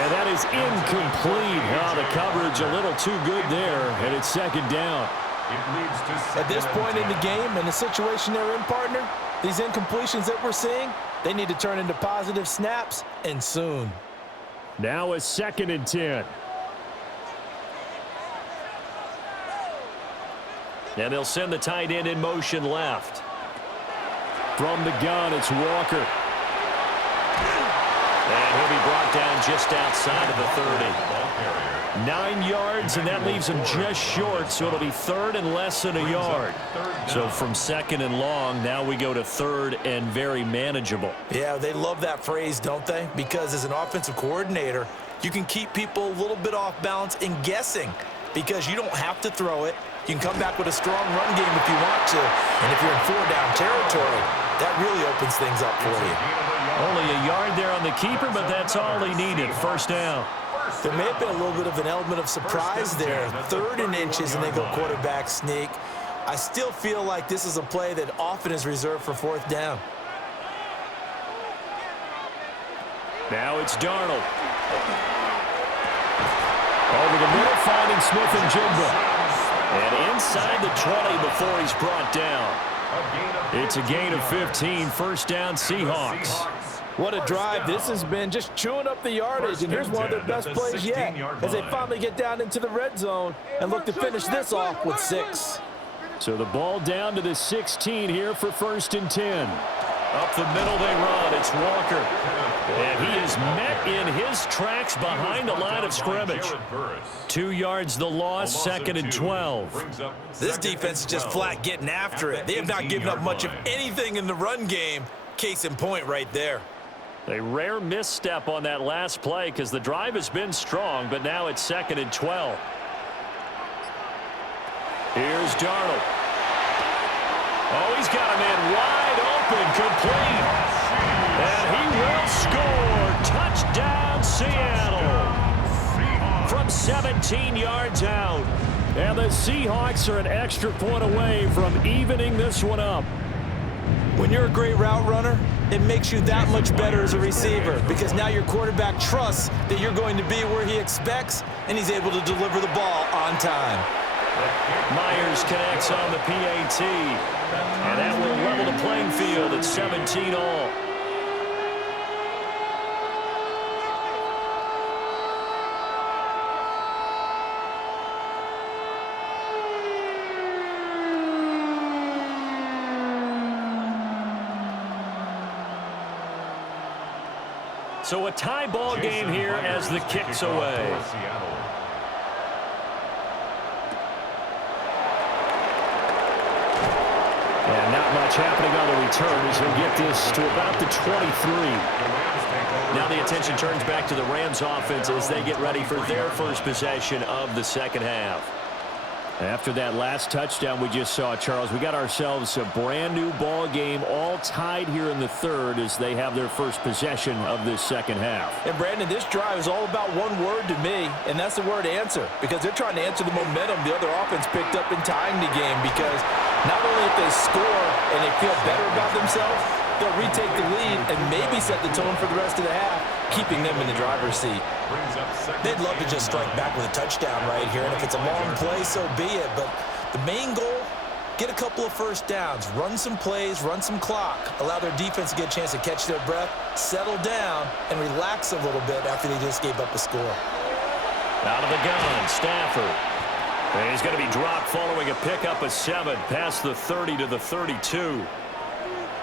And that that is incomplete. Oh, the coverage a little too good there, and it's second down. It leads to At this point in the game and the situation they're in, partner, these incompletions that we're seeing, they need to turn into positive snaps, and soon. Now a 2nd and 10. And they'll send the tight end in motion left. From the gun, it's Walker. And he'll be brought down just outside of the 30. 9 yards, and that leaves him just short, so it'll be 3rd and less than a yard. So from 2nd and long, now we go to 3rd and very manageable. Yeah, they love that phrase, don't they? Because as an offensive coordinator, you can keep people a little bit off balance and guessing because you don't have to throw it. You can come back with a strong run game if you want to. And if you're in 4-down territory, that really opens things up for you. Only a yard there on the keeper, but that's all he needed. 1st down. There may have been a little bit of an element of surprise there. 3rd and inches, and they go quarterback sneak. I still feel like this is a play that often is reserved for 4th down. Now it's Darnold. Over the middle, finding Smith and Jigba. And inside the 20 before he's brought down. It's a gain of 15, 1st down Seahawks. What a drive. This has been just chewing up the yardage, and here's one of their best plays yet as they finally get down into the red zone and look to finish this off with 6. So the ball down to the 16 here for 1st and 10. Up the middle they run. It's Walker. And he is met in his tracks behind the line of scrimmage. 2 yards the loss, 2nd and 12. This defense is just flat getting after it. They have not given up much of anything in the run game. Case in point right there. A rare misstep on that last play because the drive has been strong, but now it's 2nd and 12. Here's Darnold. Oh, he's got a man wide open, complete. And he will score. Touchdown, Seattle. From 17 yards out. And the Seahawks are an extra point away from evening this one up. When you're a great route runner, it makes you that much better as a receiver because now your quarterback trusts that you're going to be where he expects, and he's able to deliver the ball on time. Myers connects on the PAT, and that will level the playing field at 17 all. So a tie ball game here as the kick's away. And not much happening on the return as he'll get this to about the 23. Now the attention turns back to the Rams offense as they get ready for their first possession of the second half. After that last touchdown we just saw, Charles, we got ourselves a brand new ball game, all tied here in the 3rd as they have their first possession of this second half. And Brandon, this drive is all about one word to me, and that's the word answer, because they're trying to answer the momentum the other offense picked up in tying the game, because not only if they score and they feel better about themselves, they'll retake the lead and maybe set the tone for the rest of the half, keeping them in the driver's seat. They'd love to just strike back with a touchdown right here, and if it's a long play, so be it. But the main goal, get a couple of first downs, run some plays, run some clock, allow their defense to get a chance to catch their breath, settle down, and relax a little bit after they just gave up a score. Out of the gun, Stafford. And he's going to be dropped following a pickup of 7 past the 30 to the 32.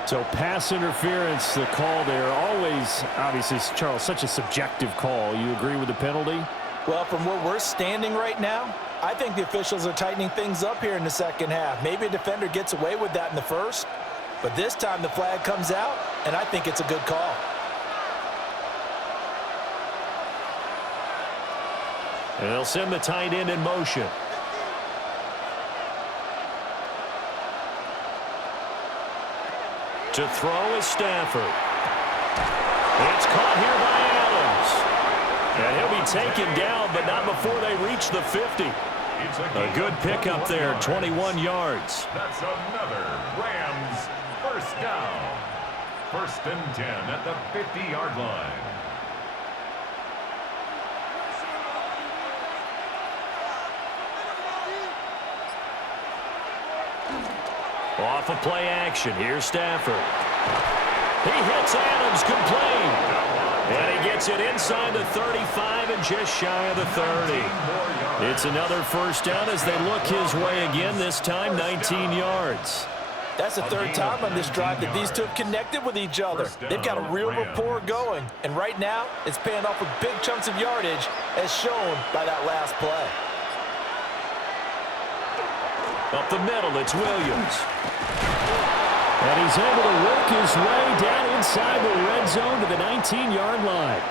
So pass interference, the call there. Always, obviously, Charles, such a subjective call. You agree with the penalty? Well, from where we're standing right now, I think the officials are tightening things up here in the second half. Maybe a defender gets away with that in the first, but this time the flag comes out, and I think it's a good call. And they'll send the tight end in motion. To throw is Stafford. It's caught here by Adams. And he'll be taken down, but not before they reach the 50. A good pickup there, 21 yards. That's another Rams first down. 1st and 10 at the 50-yard line. Off of play action, here's Stafford. He hits Adams complete. And he gets it inside the 35 and just shy of the 30. It's another first down as they look his way again, this time 19 yards. That's the third time on this drive that these two have connected with each other. They've got a real rapport going. And right now, it's paying off with big chunks of yardage, as shown by that last play. Up the middle, it's Williams. And he's able to work his way down inside the red zone to the 19-yard line.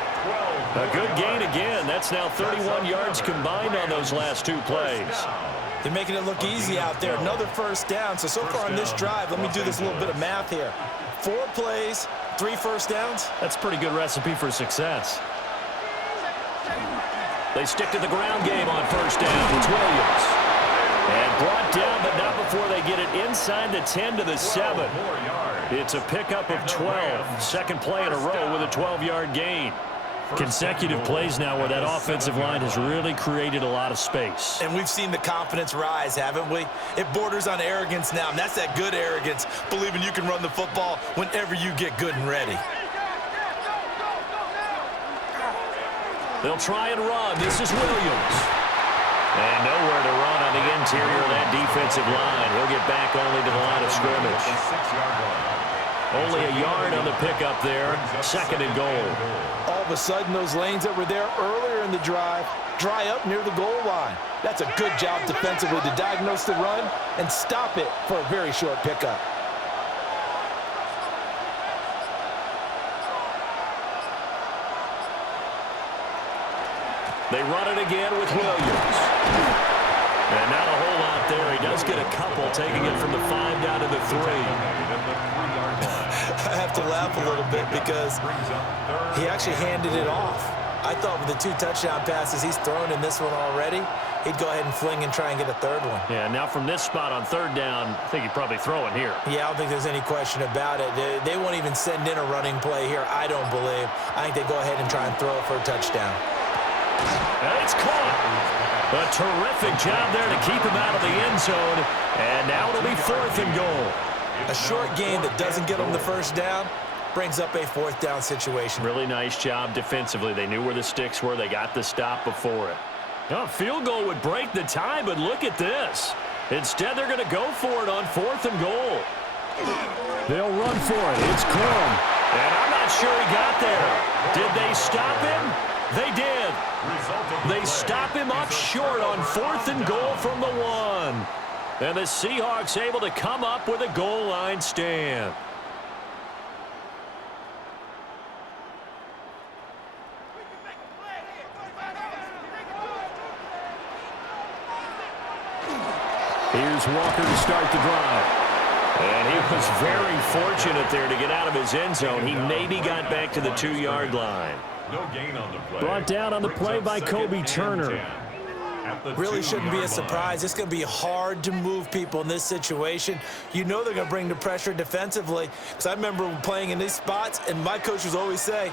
A good gain again. That's now 31 yards combined on those last two plays. They're making it look easy out there. Another first down. So far on this drive, let me do this little bit of math here. 4 plays, 3 first downs. That's a pretty good recipe for success. They stick to the ground game on first down. It's Williams. And brought down, but not before they get it inside the 10 to the 7. It's a pickup of 12. Second play in a row with a 12-yard gain. Consecutive plays now where that offensive line has really created a lot of space. And we've seen the confidence rise, haven't we? It borders on arrogance now, and that's that good arrogance, believing you can run the football whenever you get good and ready. They'll try and run. This is Williams. And nowhere to run on the interior of that defensive line. He'll get back only to the line of scrimmage. Only a yard on the pickup there. Second and goal. All of a sudden, those lanes that were there earlier in the drive dry up near the goal line. That's a good job defensively to diagnose the run and stop it for a very short pickup. They run it again with Williams. And not a whole lot there. He does get a couple, taking it from the 5 down to the 3. I have to laugh a little bit because he actually handed it off. I thought with the 2 touchdown passes he's thrown in this one already, he'd go ahead and fling and try and get a third one. Yeah, now from this spot on third down, I think he'd probably throw it here. Yeah, I don't think there's any question about it. They won't even send in a running play here, I don't believe. I think they go ahead and try and throw it for a touchdown. And it's caught. A terrific job there to keep him out of the end zone. And now it'll be 4th and goal. A short gain that doesn't get them the first down brings up a 4th down situation. Really nice job defensively. They knew where the sticks were. They got the stop before it. A field goal would break the tie, but look at this. Instead, they're going to go for it on 4th and goal. They'll run for it. It's Corum. And I'm not sure he got there. Did they stop him? They did. They stop him up short on 4th and goal from the 1. And the Seahawks able to come up with a goal line stand. Here's Walker to start the drive. And he was very fortunate there to get out of his end zone. He maybe got back to the 2-yard line. No gain on the play. Brought down on the play by Kobe Turner. Really shouldn't be a surprise. It's going to be hard to move people in this situation. You know they're going to bring the pressure defensively. Because I remember playing in these spots, and my coaches always say,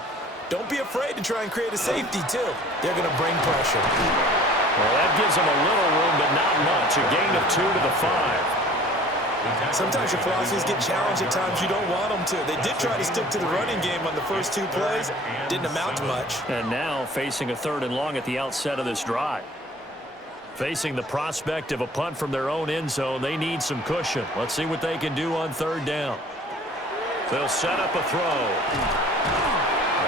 don't be afraid to try and create a safety, too. They're going to bring pressure. Well, that gives them a little room, but not much. A gain of 2 to the 5. Sometimes your philosophies get challenged at times you don't want them to. They did try to stick to the running game on the first 2 plays. Didn't amount to much. And now facing a 3rd and long at the outset of this drive. Facing the prospect of a punt from their own end zone, they need some cushion. Let's see what they can do on 3rd down. They'll set up a throw.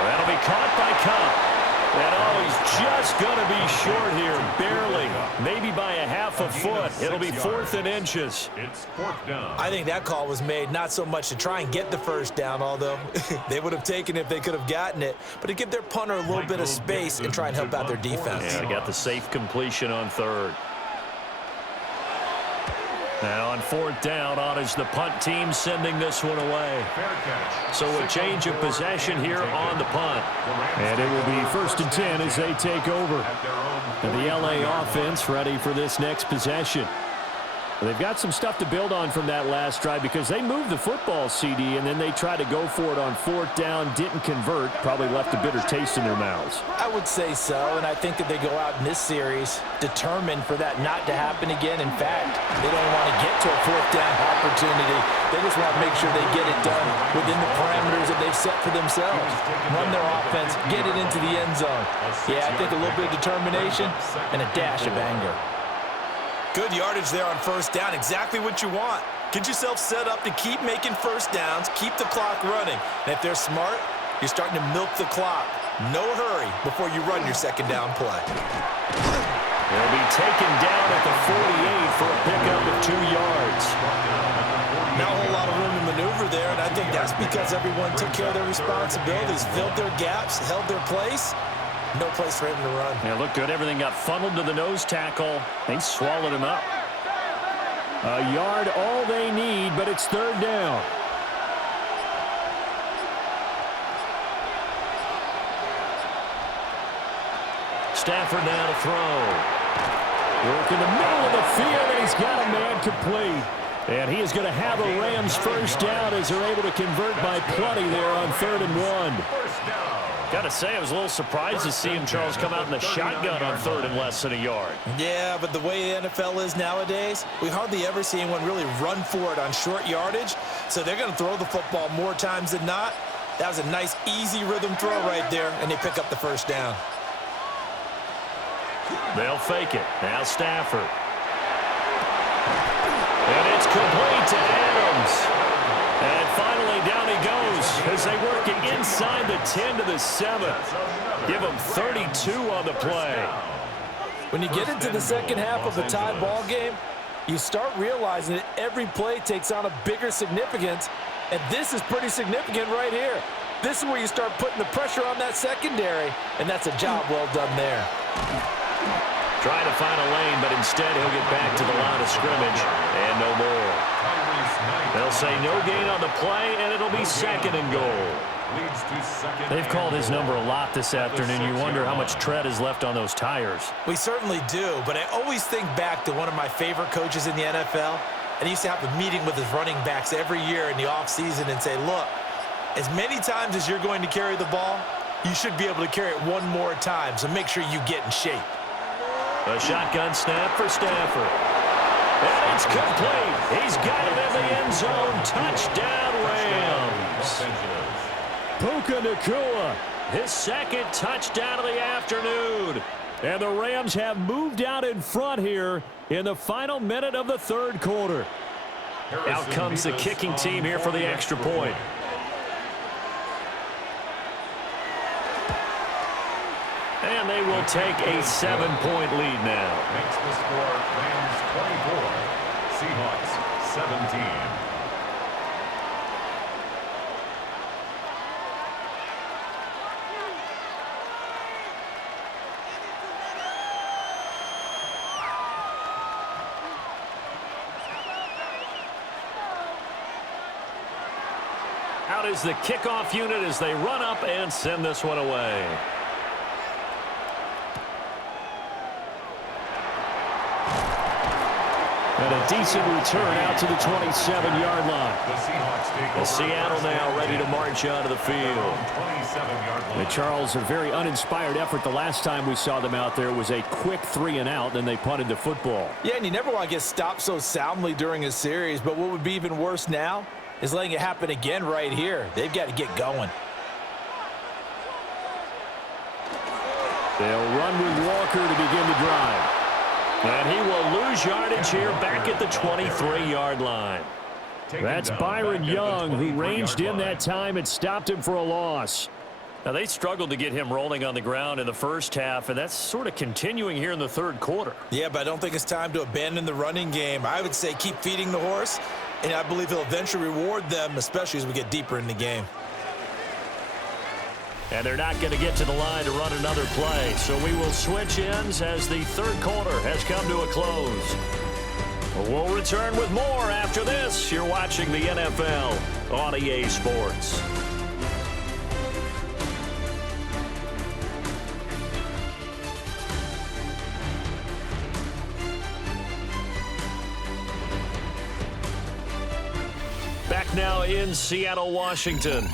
That'll be caught by Cup. And he's just going to be short here, barely, maybe by a half a foot. It'll be 4th and inches. It's 4th down. I think that call was made not so much to try and get the first down, although they would have taken it if they could have gotten it, but to give their punter a little bit of space and try and help out their defense. Yeah, they got the safe completion on 3rd. Now on 4th down, on is the punt team sending this one away. So a change of possession here on the punt. And it will be 1st and 10 as they take over. And the LA offense ready for this next possession. They've got some stuff to build on from that last drive because they moved the football, CD, and then they tried to go for it on fourth down, didn't convert, probably left a bitter taste in their mouths. I would say so, and I think that they go out in this series determined for that not to happen again. In fact, they don't want to get to a fourth down opportunity. They just want to make sure they get it done within the parameters that they've set for themselves. Run their offense, get it into the end zone. Yeah, I think a little bit of determination and a dash of anger. Good yardage there on first down. Exactly what you want. Get yourself set up to keep making first downs, keep the clock running. And if they're smart, you're starting to milk the clock. No hurry before you run your second down play. He'll be taken down at the 48 for a pickup of 2 yards. Not a whole lot of room to maneuver there, and I think that's because everyone took care of their responsibilities, filled their gaps, held their place. No place for him to run. Yeah, looked good. Everything got funneled to the nose tackle. They swallowed him up. A yard all they need, but it's third down. Stafford now to throw. Work in the middle of the field, and he's got a man complete. And he is going to have a Rams first down as they're able to convert by plenty there on 3rd and 1. Got to say, I was a little surprised to see him, Charles, come out in the shotgun on 3rd and less than a yard. Yeah, but the way the NFL is nowadays, we hardly ever see anyone really run for it on short yardage. So they're going to throw the football more times than not. That was a nice, easy rhythm throw right there, and they pick up the first down. They'll fake it. Now Stafford. And it's complete to Adams. And finally, down he goes as they work it inside the 10 to the 7. Give him 32 on the play. When you get into the second half of a tie ball game, you start realizing that every play takes on a bigger significance, and this is pretty significant right here. This is where you start putting the pressure on that secondary, and that's a job well done there. Trying to find a lane, but instead he'll get back to the line of scrimmage and no more. They'll say no gain on the play, and it'll be 2nd and goal. They've called his number a lot this afternoon. You wonder how much tread is left on those tires. We certainly do, but I always think back to one of my favorite coaches in the NFL, and he used to have a meeting with his running backs every year in the offseason and say, look, as many times as you're going to carry the ball, you should be able to carry it one more time, so make sure you get in shape. A shotgun snap for Stafford. And it's complete. He's got it in the end zone. Touchdown, Rams. Puka Nacua, His 2nd touchdown of the afternoon. and the Rams have moved out in front here in the final minute of the 3rd quarter. Out comes the kicking team here for the extra point. And they will take a 7-point lead now. Makes the score Rams 24, Seahawks 17. Out is the kickoff unit as they run up and send this one away. And a decent return out to the 27-yard line. Well, Seattle now ready to march out of the field. And Charles, a very uninspired effort the last time we saw them out there was a quick 3-and-out, then they punted the football. Yeah, and you never want to get stopped so soundly during a series, but what would be even worse now is letting it happen again right here. They've got to get going. They'll run with Walker to begin the drive. And he will lose yardage here back at the 23-yard line. That's Byron Young, who ranged in that time and stopped him for a loss. Now, they struggled to get him rolling on the ground in the first half, and that's sort of continuing here in the 3rd quarter. Yeah, but I don't think it's time to abandon the running game. I would say keep feeding the horse, and I believe he'll eventually reward them, especially as we get deeper in the game. And they're not going to get to the line to run another play, so we will switch ends as the 3rd quarter has come to a close. We'll return with more after this. You're watching the NFL on EA Sports. back now in Seattle, Washington.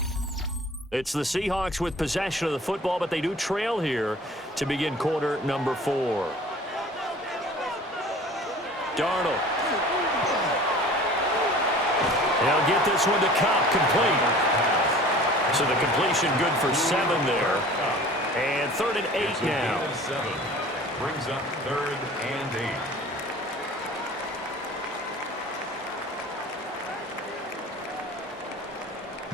It's the Seahawks with possession of the football, but they do trail here to begin quarter number 4. Darnold. He'll get this one to Cobb, complete. So the completion good for 7 there. And 3rd and 8 now. Brings up 3rd and 8.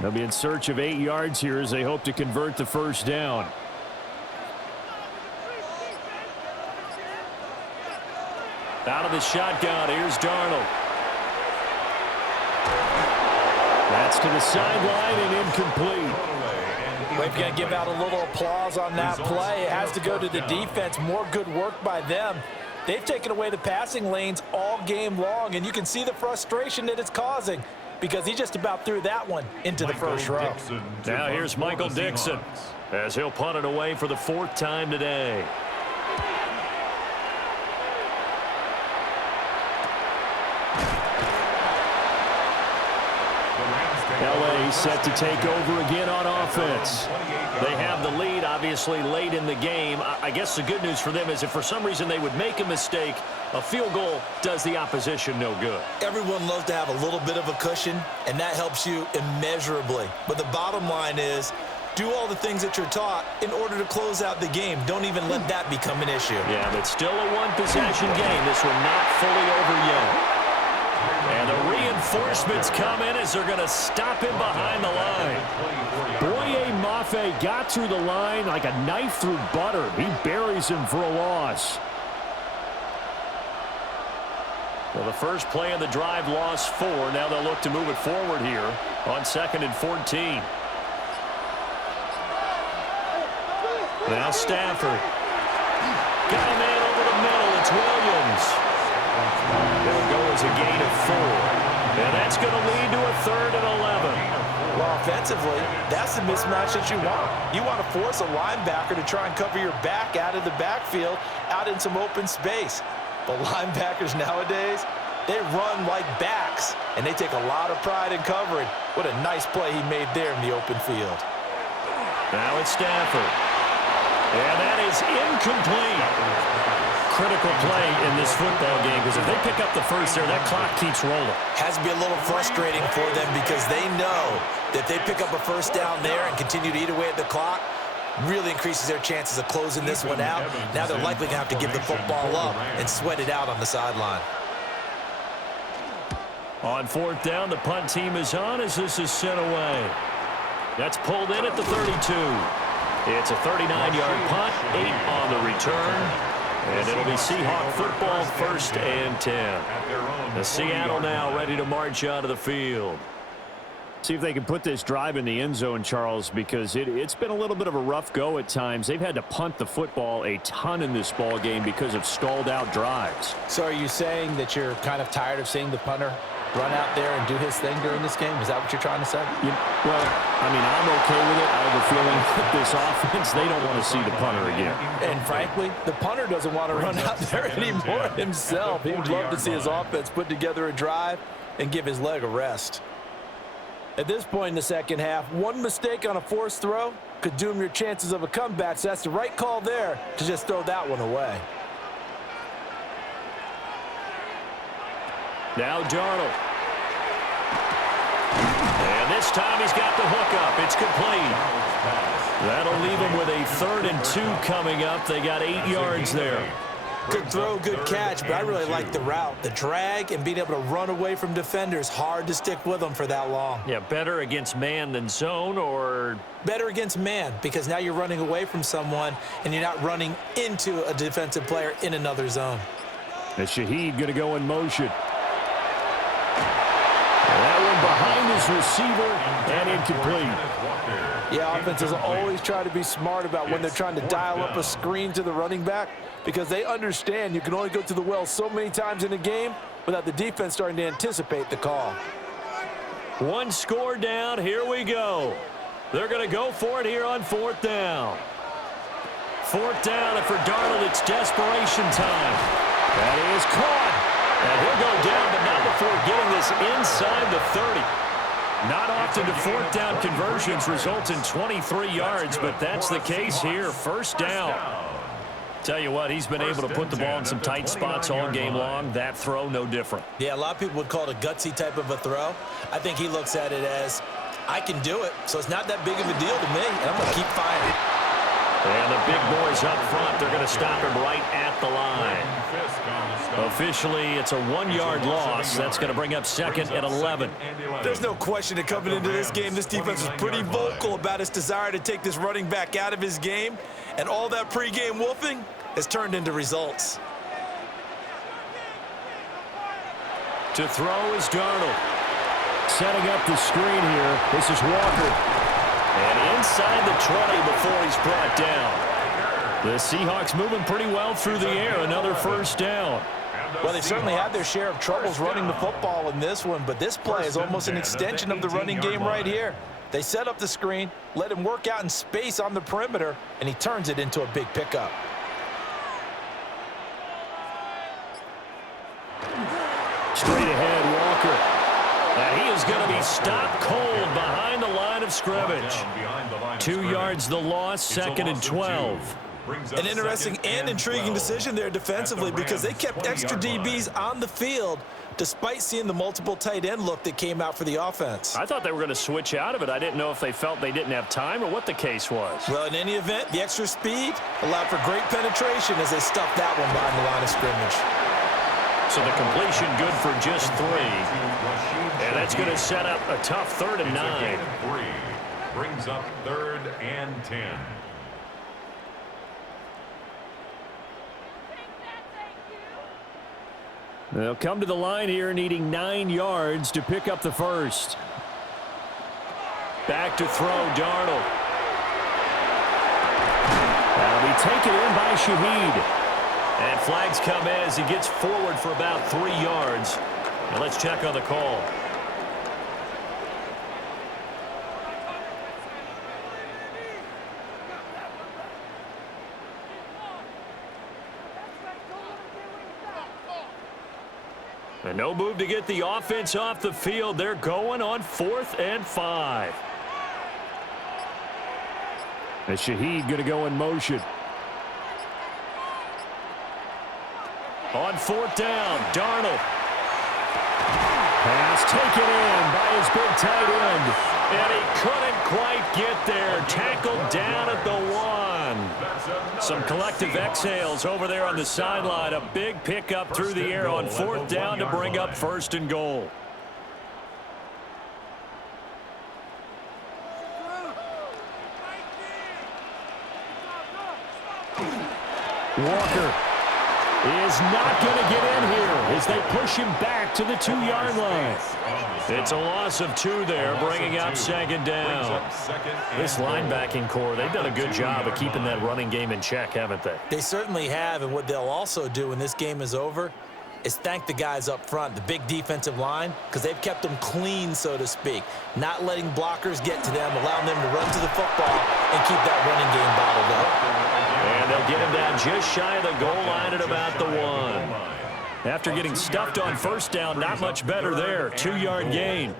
They'll be in search of 8 yards here as they hope to convert the first down. Out of the shotgun, here's Darnold. That's to the sideline and incomplete. We've got to give out a little applause on that play. It has to go to the defense. More good work by them. They've taken away the passing lanes all game long, and you can see the frustration that it's causing because he just about threw that one into the first row. Now here's Michael Dixon as he'll punt it away for the 4th time today. LA set to take over again on offense. They have the lead, obviously, late in the game. I guess the good news for them is if for some reason they would make a mistake, a field goal does the opposition no good. Everyone loves to have a little bit of a cushion, and that helps you immeasurably. But the bottom line is, do all the things that you're taught in order to close out the game. Don't even let that become an issue. Yeah, but still a one-possession game. This one not fully over yet. And the reinforcements come in as they're going to stop him behind the line. Boye Mafe got through the line like a knife through butter. He buries him for a loss. Well, the first play of the drive lost 4. Now they'll look to move it forward here on 2nd and 14. Now Stafford. Got a man over the middle. It's Williams. It'll go as a gain of 4. And that's going to lead to a 3rd and 11. Well, offensively, that's the mismatch that you want. You want to force a linebacker to try and cover your back out of the backfield, out in some open space. But linebackers nowadays, they run like backs, and they take a lot of pride in covering. What a nice play he made there in the open field. Now it's Stafford. And that is incomplete. Critical play in this football game because if they pick up the first there, that clock keeps rolling. Has to be a little frustrating for them because they know that they pick up a first down there and continue to eat away at the clock, really increases their chances of closing this one out. Now they're likely going to have to give the football up and sweat it out on the sideline. On 4th down, the punt team is on as this is sent away. That's pulled in at the 32. It's a 39-yard punt, 8 on the return. And it'll be Seahawk football, 1st and 10. The Seattle now ready to march out of the field. See if they can put this drive in the end zone, Charles, because it's been a little bit of a rough go at times. They've had to punt the football a ton in this ball game because of stalled out drives. So are you saying that you're kind of tired of seeing the punter run out there and do his thing during this game? Is that what you're trying to say? Well, I mean, I'm okay with it. I have a feeling that this offense, they don't want to see the punter again. And frankly, the punter doesn't want to run out there anymore himself. He would love to see his offense put together a drive and give his leg a rest. At this point in the second half, one mistake on a forced throw could doom your chances of a comeback, so that's the right call there to just throw that one away. Now Darnold. And this time he's got the hook up. It's complete. That'll leave him with a 3rd and 2 coming up. They got 8 yards there. Good throw, good catch, but I really like the route. The drag and being able to run away from defenders, hard to stick with them for that long. Yeah, better against man than zone, or? Better against man, because now you're running away from someone and you're not running into a defensive player in another zone. And Shaheed going to go in motion. That one behind his receiver and incomplete. Yeah, offenses always try to be smart about when they're trying to dial up a screen to the running back because they understand you can only go to the well so many times in a game without the defense starting to anticipate the call. One score down. Here we go. They're going to go for it here on 4th down. 4th down, and for Darnold, it's desperation time. That is caught. And he'll go down, but not before getting this inside the 30. Not often do fourth down conversions result in 23 yards, but that's the case here. First down. Tell you what, he's been able to put the ball in some tight spots all game long. That throw, no different. Yeah, a lot of people would call it a gutsy type of a throw. I think he looks at it as, I can do it, so it's not that big of a deal to me, and I'm going to keep firing. And the big boys up front, they're going to stop him right at the line. Officially, it's a 1-yard loss. That's going to bring up second and 11. There's no question that coming into this game, this defense was pretty vocal about its desire to take this running back out of his game, and all that pregame wolfing has turned into results. To throw is Darnold. Setting up the screen here. This is Walker. And inside the 20 before he's brought down. The Seahawks moving pretty well through the air. Another first down. Well, they certainly had their share of troubles running the football in this one, but this play is almost an extension of the running game right here. They set up the screen, let him work out in space on the perimeter, and he turns it into a big pickup. Straight ahead, Walker. And he is going to be stopped cold behind the line of scrimmage. 2 yards the loss, second and 12. An interesting and intriguing decision there defensively because they kept extra DBs on the field despite seeing the multiple tight end look that came out for the offense. I thought they were going to switch out of it. I didn't know if they felt they didn't have time or what the case was. Well, in any event, the extra speed allowed for great penetration as they stuffed that one behind the line of scrimmage. So the completion good for just 3. And that's going to set up a tough 3rd and 9. Brings up 3rd and 10. They'll come to the line here needing 9 yards to pick up the first. Back to throw, Darnold. That'll be taken in by Shaheed. And flags come as he gets forward for about 3 yards. Now let's check on the call. And no move to get the offense off the field. They're going on 4th and 5. And Shaheed going to go in motion. On 4th down, Darnold. Pass taken in by his big tight end. And he couldn't quite get there. Tackled down at the 1. Some collective exhales over there on the sideline. A big pickup through the air on 4th down to bring up 1st and goal. Walker is not going to get in here as they push him back to the 2-yard line. It's a loss of 2 there, bringing up 2nd down. This linebacking core, they've done a good job of keeping that running game in check, haven't they? They certainly have, and what they'll also do when this game is over is thank the guys up front, the big defensive line, because they've kept them clean, so to speak, not letting blockers get to them, allowing them to run to the football and keep that running game bottled up. And they'll get him down just shy of the goal line at about the 1. After getting stuffed on 1st down, not much better there. 2-yard gain.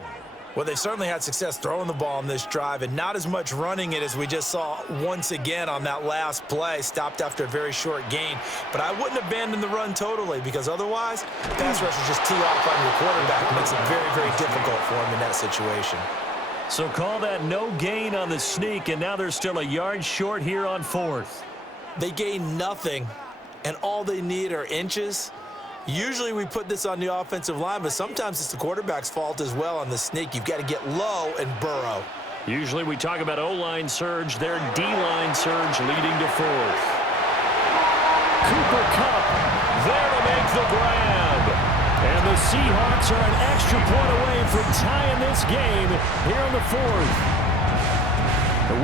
Well, they've certainly had success throwing the ball on this drive and not as much running it as we just saw once again on that last play. Stopped after a very short gain. But I wouldn't abandon the run totally because otherwise, pass rushers just tee off on your quarterback. It makes it very, very difficult for him in that situation. So call that no gain on the sneak, and now they're still a yard short here on 4th. They gain nothing, and all they need are inches. Usually we put this on the offensive line, but sometimes it's the quarterback's fault as well on the sneak. You've got to get low and burrow. Usually we talk about O-line surge. Their D-line surge leading to 4th. Cooper Kupp there to make the grab. And the Seahawks are an extra point away from tying this game here on the 4th.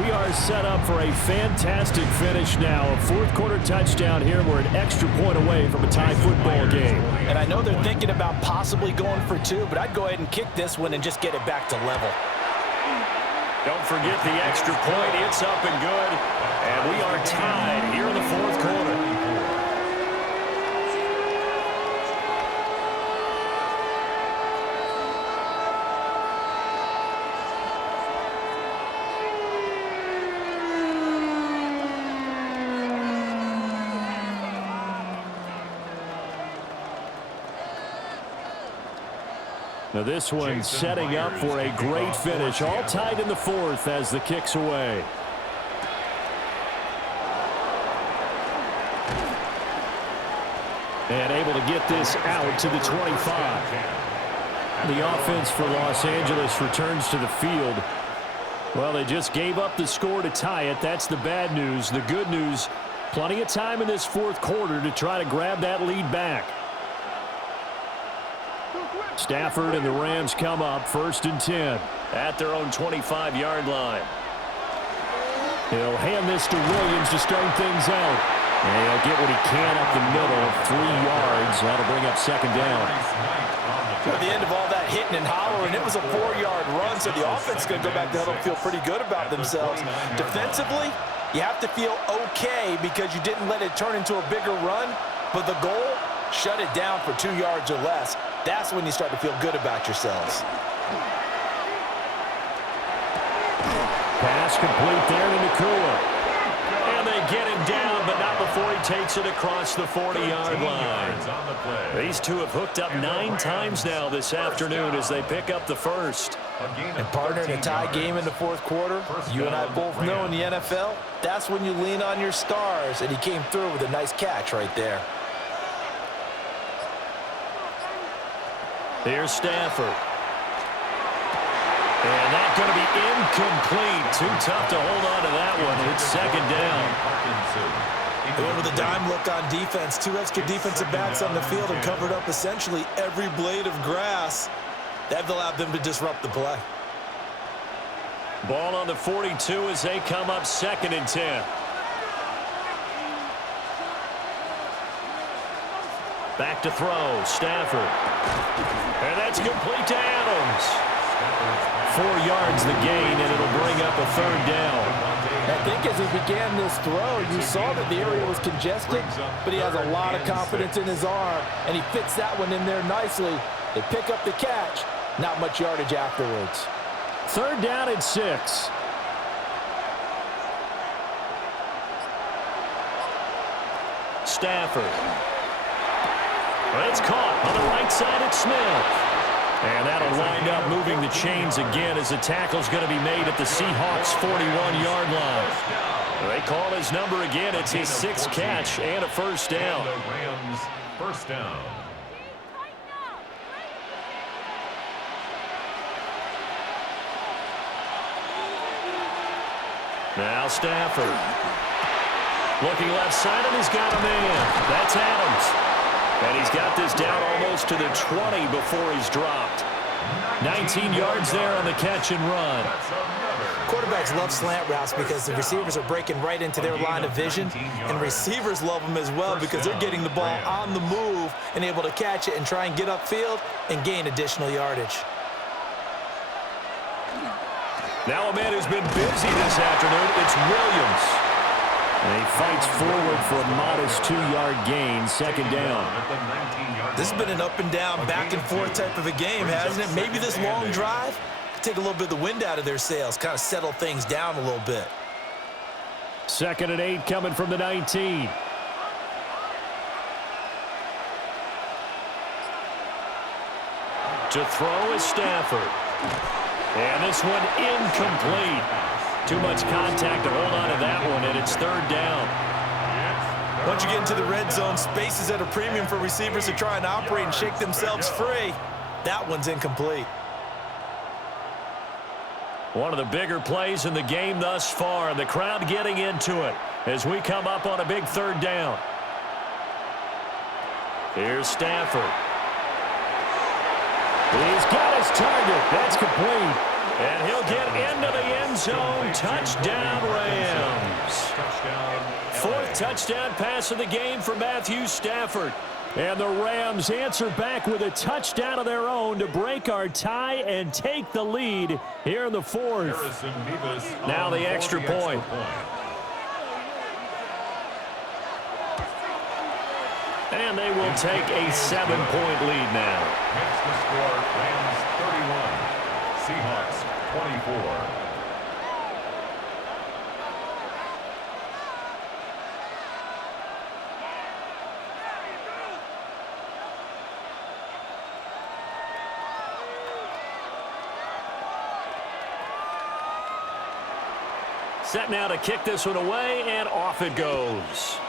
We are set up for a fantastic finish now. A 4th quarter touchdown here. We're an extra point away from a tie football game. And I know they're thinking about possibly going for 2, but I'd go ahead and kick this one and just get it back to level. Don't forget the extra point. It's up and good. And we are tied here in the 4th quarter. Now this one setting up for a great finish. All tied in the fourth as the kick's away. And able to get this out to the 25. The offense for Los Angeles returns to the field. Well, they just gave up the score to tie it. That's the bad news. The good news, plenty of time in this fourth quarter to try to grab that lead back. Stafford and the Rams come up 1st and 10. At their own 25-yard line. He'll hand this to Williams to start things out. And he'll get what he can up the middle, 3 yards. That'll bring up 2nd down. At the end of all that hitting and hollering, it was a 4-yard run, so the offense is going to go back to huddle and feel pretty good about themselves. Defensively, you have to feel okay because you didn't let it turn into a bigger run, but the goal, shut it down for 2 yards or less. That's when you start to feel good about yourselves. Pass complete there to Nakua. And they get him down, but not before he takes it across the 40-yard line. These two have hooked up 9 times now this afternoon as they pick up the first. And partner, in a tie game in the fourth quarter, you and I both know in the NFL, that's when you lean on your stars, and he came through with a nice catch right there. Here's Stafford. And that's going to be incomplete. Too tough to hold on to that one. It's 2nd down. They went with a dime look on defense. 2 extra defensive backs on the field and covered up essentially every blade of grass. That allowed them to disrupt the play. Ball on the 42 as they come up 2nd and 10. Back to throw. Stafford. And that's complete to Adams. 4 yards the gain, and it'll bring up a 3rd down. I think as he began this throw, you saw that the area was congested, but he has a lot of confidence in his arm, and he fits that one in there nicely. They pick up the catch, not much yardage afterwards. 3rd down and 6. Stafford. It's caught on the right side at Smith. And that'll wind up moving the chains again as the tackle's going to be made at the Seahawks' 41-yard line. They call his number again. It's his 6th catch and a 1st down. The Rams, 1st down. Now Stafford. Looking left side, and he's got a man. That's Adams. And he's got this down almost to the 20 before he's dropped. 19 yards there on the catch and run. Quarterbacks love slant routes because the receivers are breaking right into their line of vision, and receivers love them as well because they're getting the ball on the move and able to catch it and try and get upfield and gain additional yardage. Now a man who's been busy this afternoon, it's Williams. And he fights forward for a modest 2-yard gain, 2nd down. This has been an up and down, back and forth type of a game, hasn't it? Maybe this long drive could take a little bit of the wind out of their sails, kind of settle things down a little bit. 2nd and 8 coming from the 19. To throw is Stafford. And this one incomplete. Too much contact to hold on to that one, and it's 3rd down. Once you get into the red zone, space is at a premium for receivers to try and operate and shake themselves free. That one's incomplete. One of the bigger plays in the game thus far, and the crowd getting into it as we come up on a big 3rd down. Here's Stafford. He's got his target. That's complete. And he'll get into the end zone. Touchdown, Rams. 4th touchdown pass of the game for Matthew Stafford. And the Rams answer back with a touchdown of their own to break our tie and take the lead here in the 4th. Now the extra point. And they will take a 7-point lead now. Hence the score, Rams 31, Seahawks 24. Set now to kick this one away, and off it goes.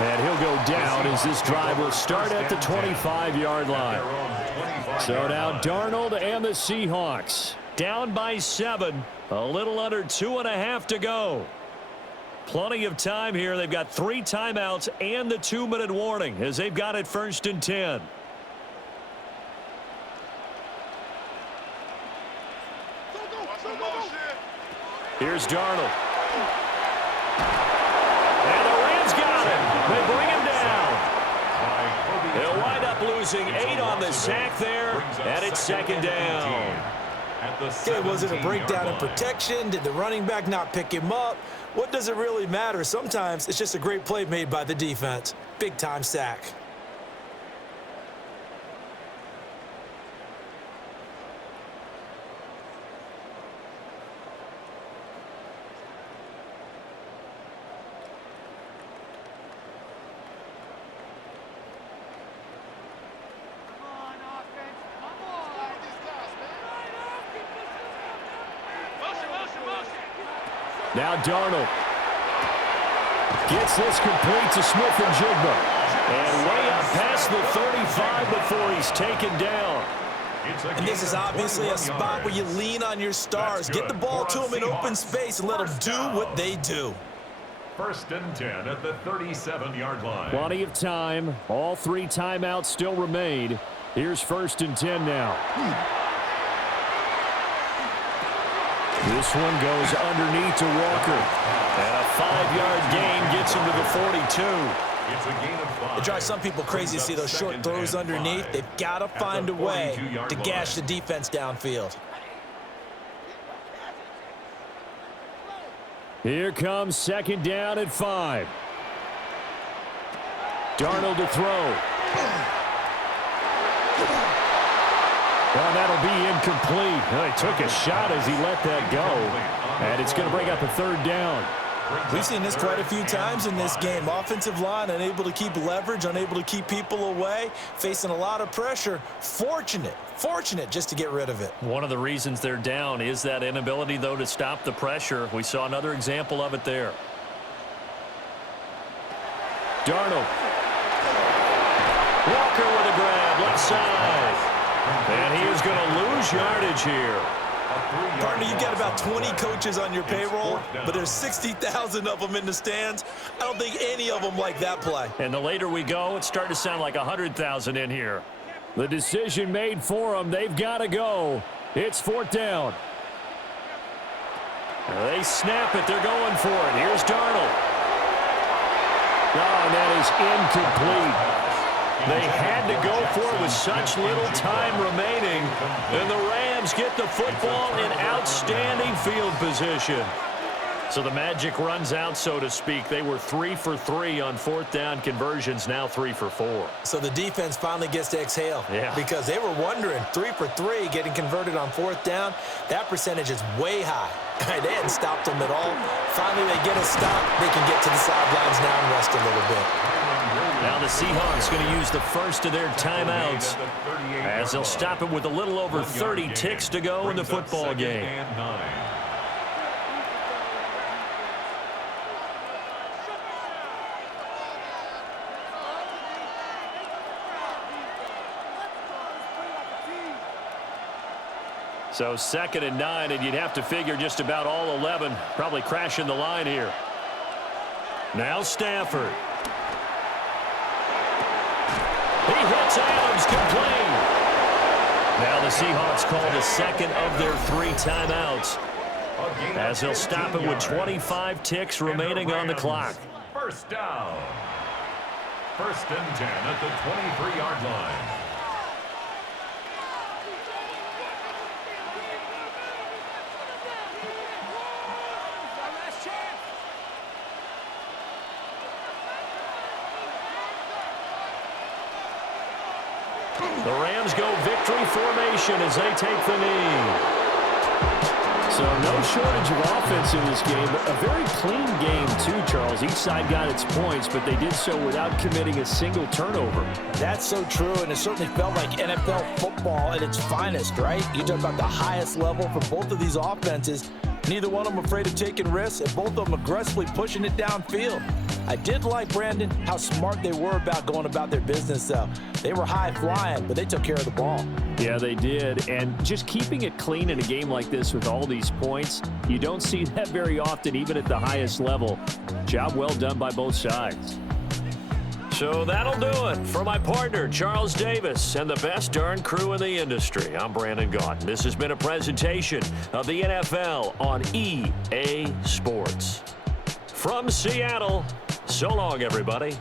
And he'll go down as this drive will start at the 25-yard line. So now Darnold and the Seahawks down by 7. A little under 2.5 to go. Plenty of time here. They've got 3 timeouts and the 2-minute warning as they've got it 1st and 10. Here's Darnold. And the Rams got him. They bring him down. They'll wind up losing 8 on the sack there, and it's 2nd down. Okay, was it a breakdown in protection? Did the running back not pick him up? What does it really matter? Sometimes it's just a great play made by the defense. Big-time sack. Now Darnold gets this complete to Smith-Njigba. And way up past the 35 before he's taken down. And this is obviously a spot where you lean on your stars. Get the ball to them in open space and let them do what they do. 1st and 10 at the 37-yard line. Plenty of time. All 3 timeouts still remain. Here's 1st and 10 now. This one goes underneath to Walker. And a 5-yard gain gets him to the 42. It's a gain of 5. It drives some people crazy to see those short throws underneath. They've got to find a way to gash the defense downfield. Here comes 2nd down at 5. Darnold to throw. Well, that'll be incomplete. Well, he took a shot as he let that go. And it's going to bring up a 3rd down. We've seen this quite a few times in this game. Offensive line unable to keep leverage, unable to keep people away, facing a lot of pressure. Fortunate just to get rid of it. One of the reasons they're down is that inability, though, to stop the pressure. We saw another example of it there. Darnold. Walker with a grab, left side. And he is going to lose yardage here. Partner, you've got about 20 coaches on your payroll, but there's 60,000 of them in the stands. I don't think any of them like that play. And the later we go, it's starting to sound like 100,000 in here. The decision made for them. They've got to go. It's 4th down. They snap it. They're going for it. Here's Darnold. Oh, and that is incomplete. They had to go for it with such little time remaining. And the Rams get the football in outstanding field position. So the magic runs out, so to speak. They were 3 for 3 on 4th down conversions, now 3 for 4. So the defense finally gets to exhale. Yeah. Because they were wondering, 3 for 3 getting converted on 4th down. That percentage is way high. They hadn't stopped them at all. Finally, they get a stop. They can get to the sidelines now and rest a little bit. Now the Seahawks going to use the first of their timeouts as they'll stop it with a little over 30 ticks to go in the football game. So 2nd and 9, and you'd have to figure just about all 11 probably crashing the line here. Now Stafford. He hits Adams complete. Now the Seahawks call the 2nd of their 3 timeouts as they'll stop it with 25 ticks remaining on the clock. 1st down. 1st and 10 at the 23-yard line. The Rams go victory formation as they take the knee. So no shortage of offense in this game. A very clean game too, Charles. Each side got its points, but they did so without committing a single turnover. That's so true, and it certainly felt like NFL football at its finest, right? You talk about the highest level for both of these offenses. Neither one of them afraid of taking risks, and both of them aggressively pushing it downfield. I did like, Brandon, how smart they were about going about their business, though. They were high-flying, but they took care of the ball. Yeah, they did. And just keeping it clean in a game like this with all these points, you don't see that very often, even at the highest level. Job well done by both sides. So that'll do it for my partner, Charles Davis, and the best darn crew in the industry. I'm Brandon Gaudin. This has been a presentation of the NFL on EA Sports. From Seattle, so long, everybody.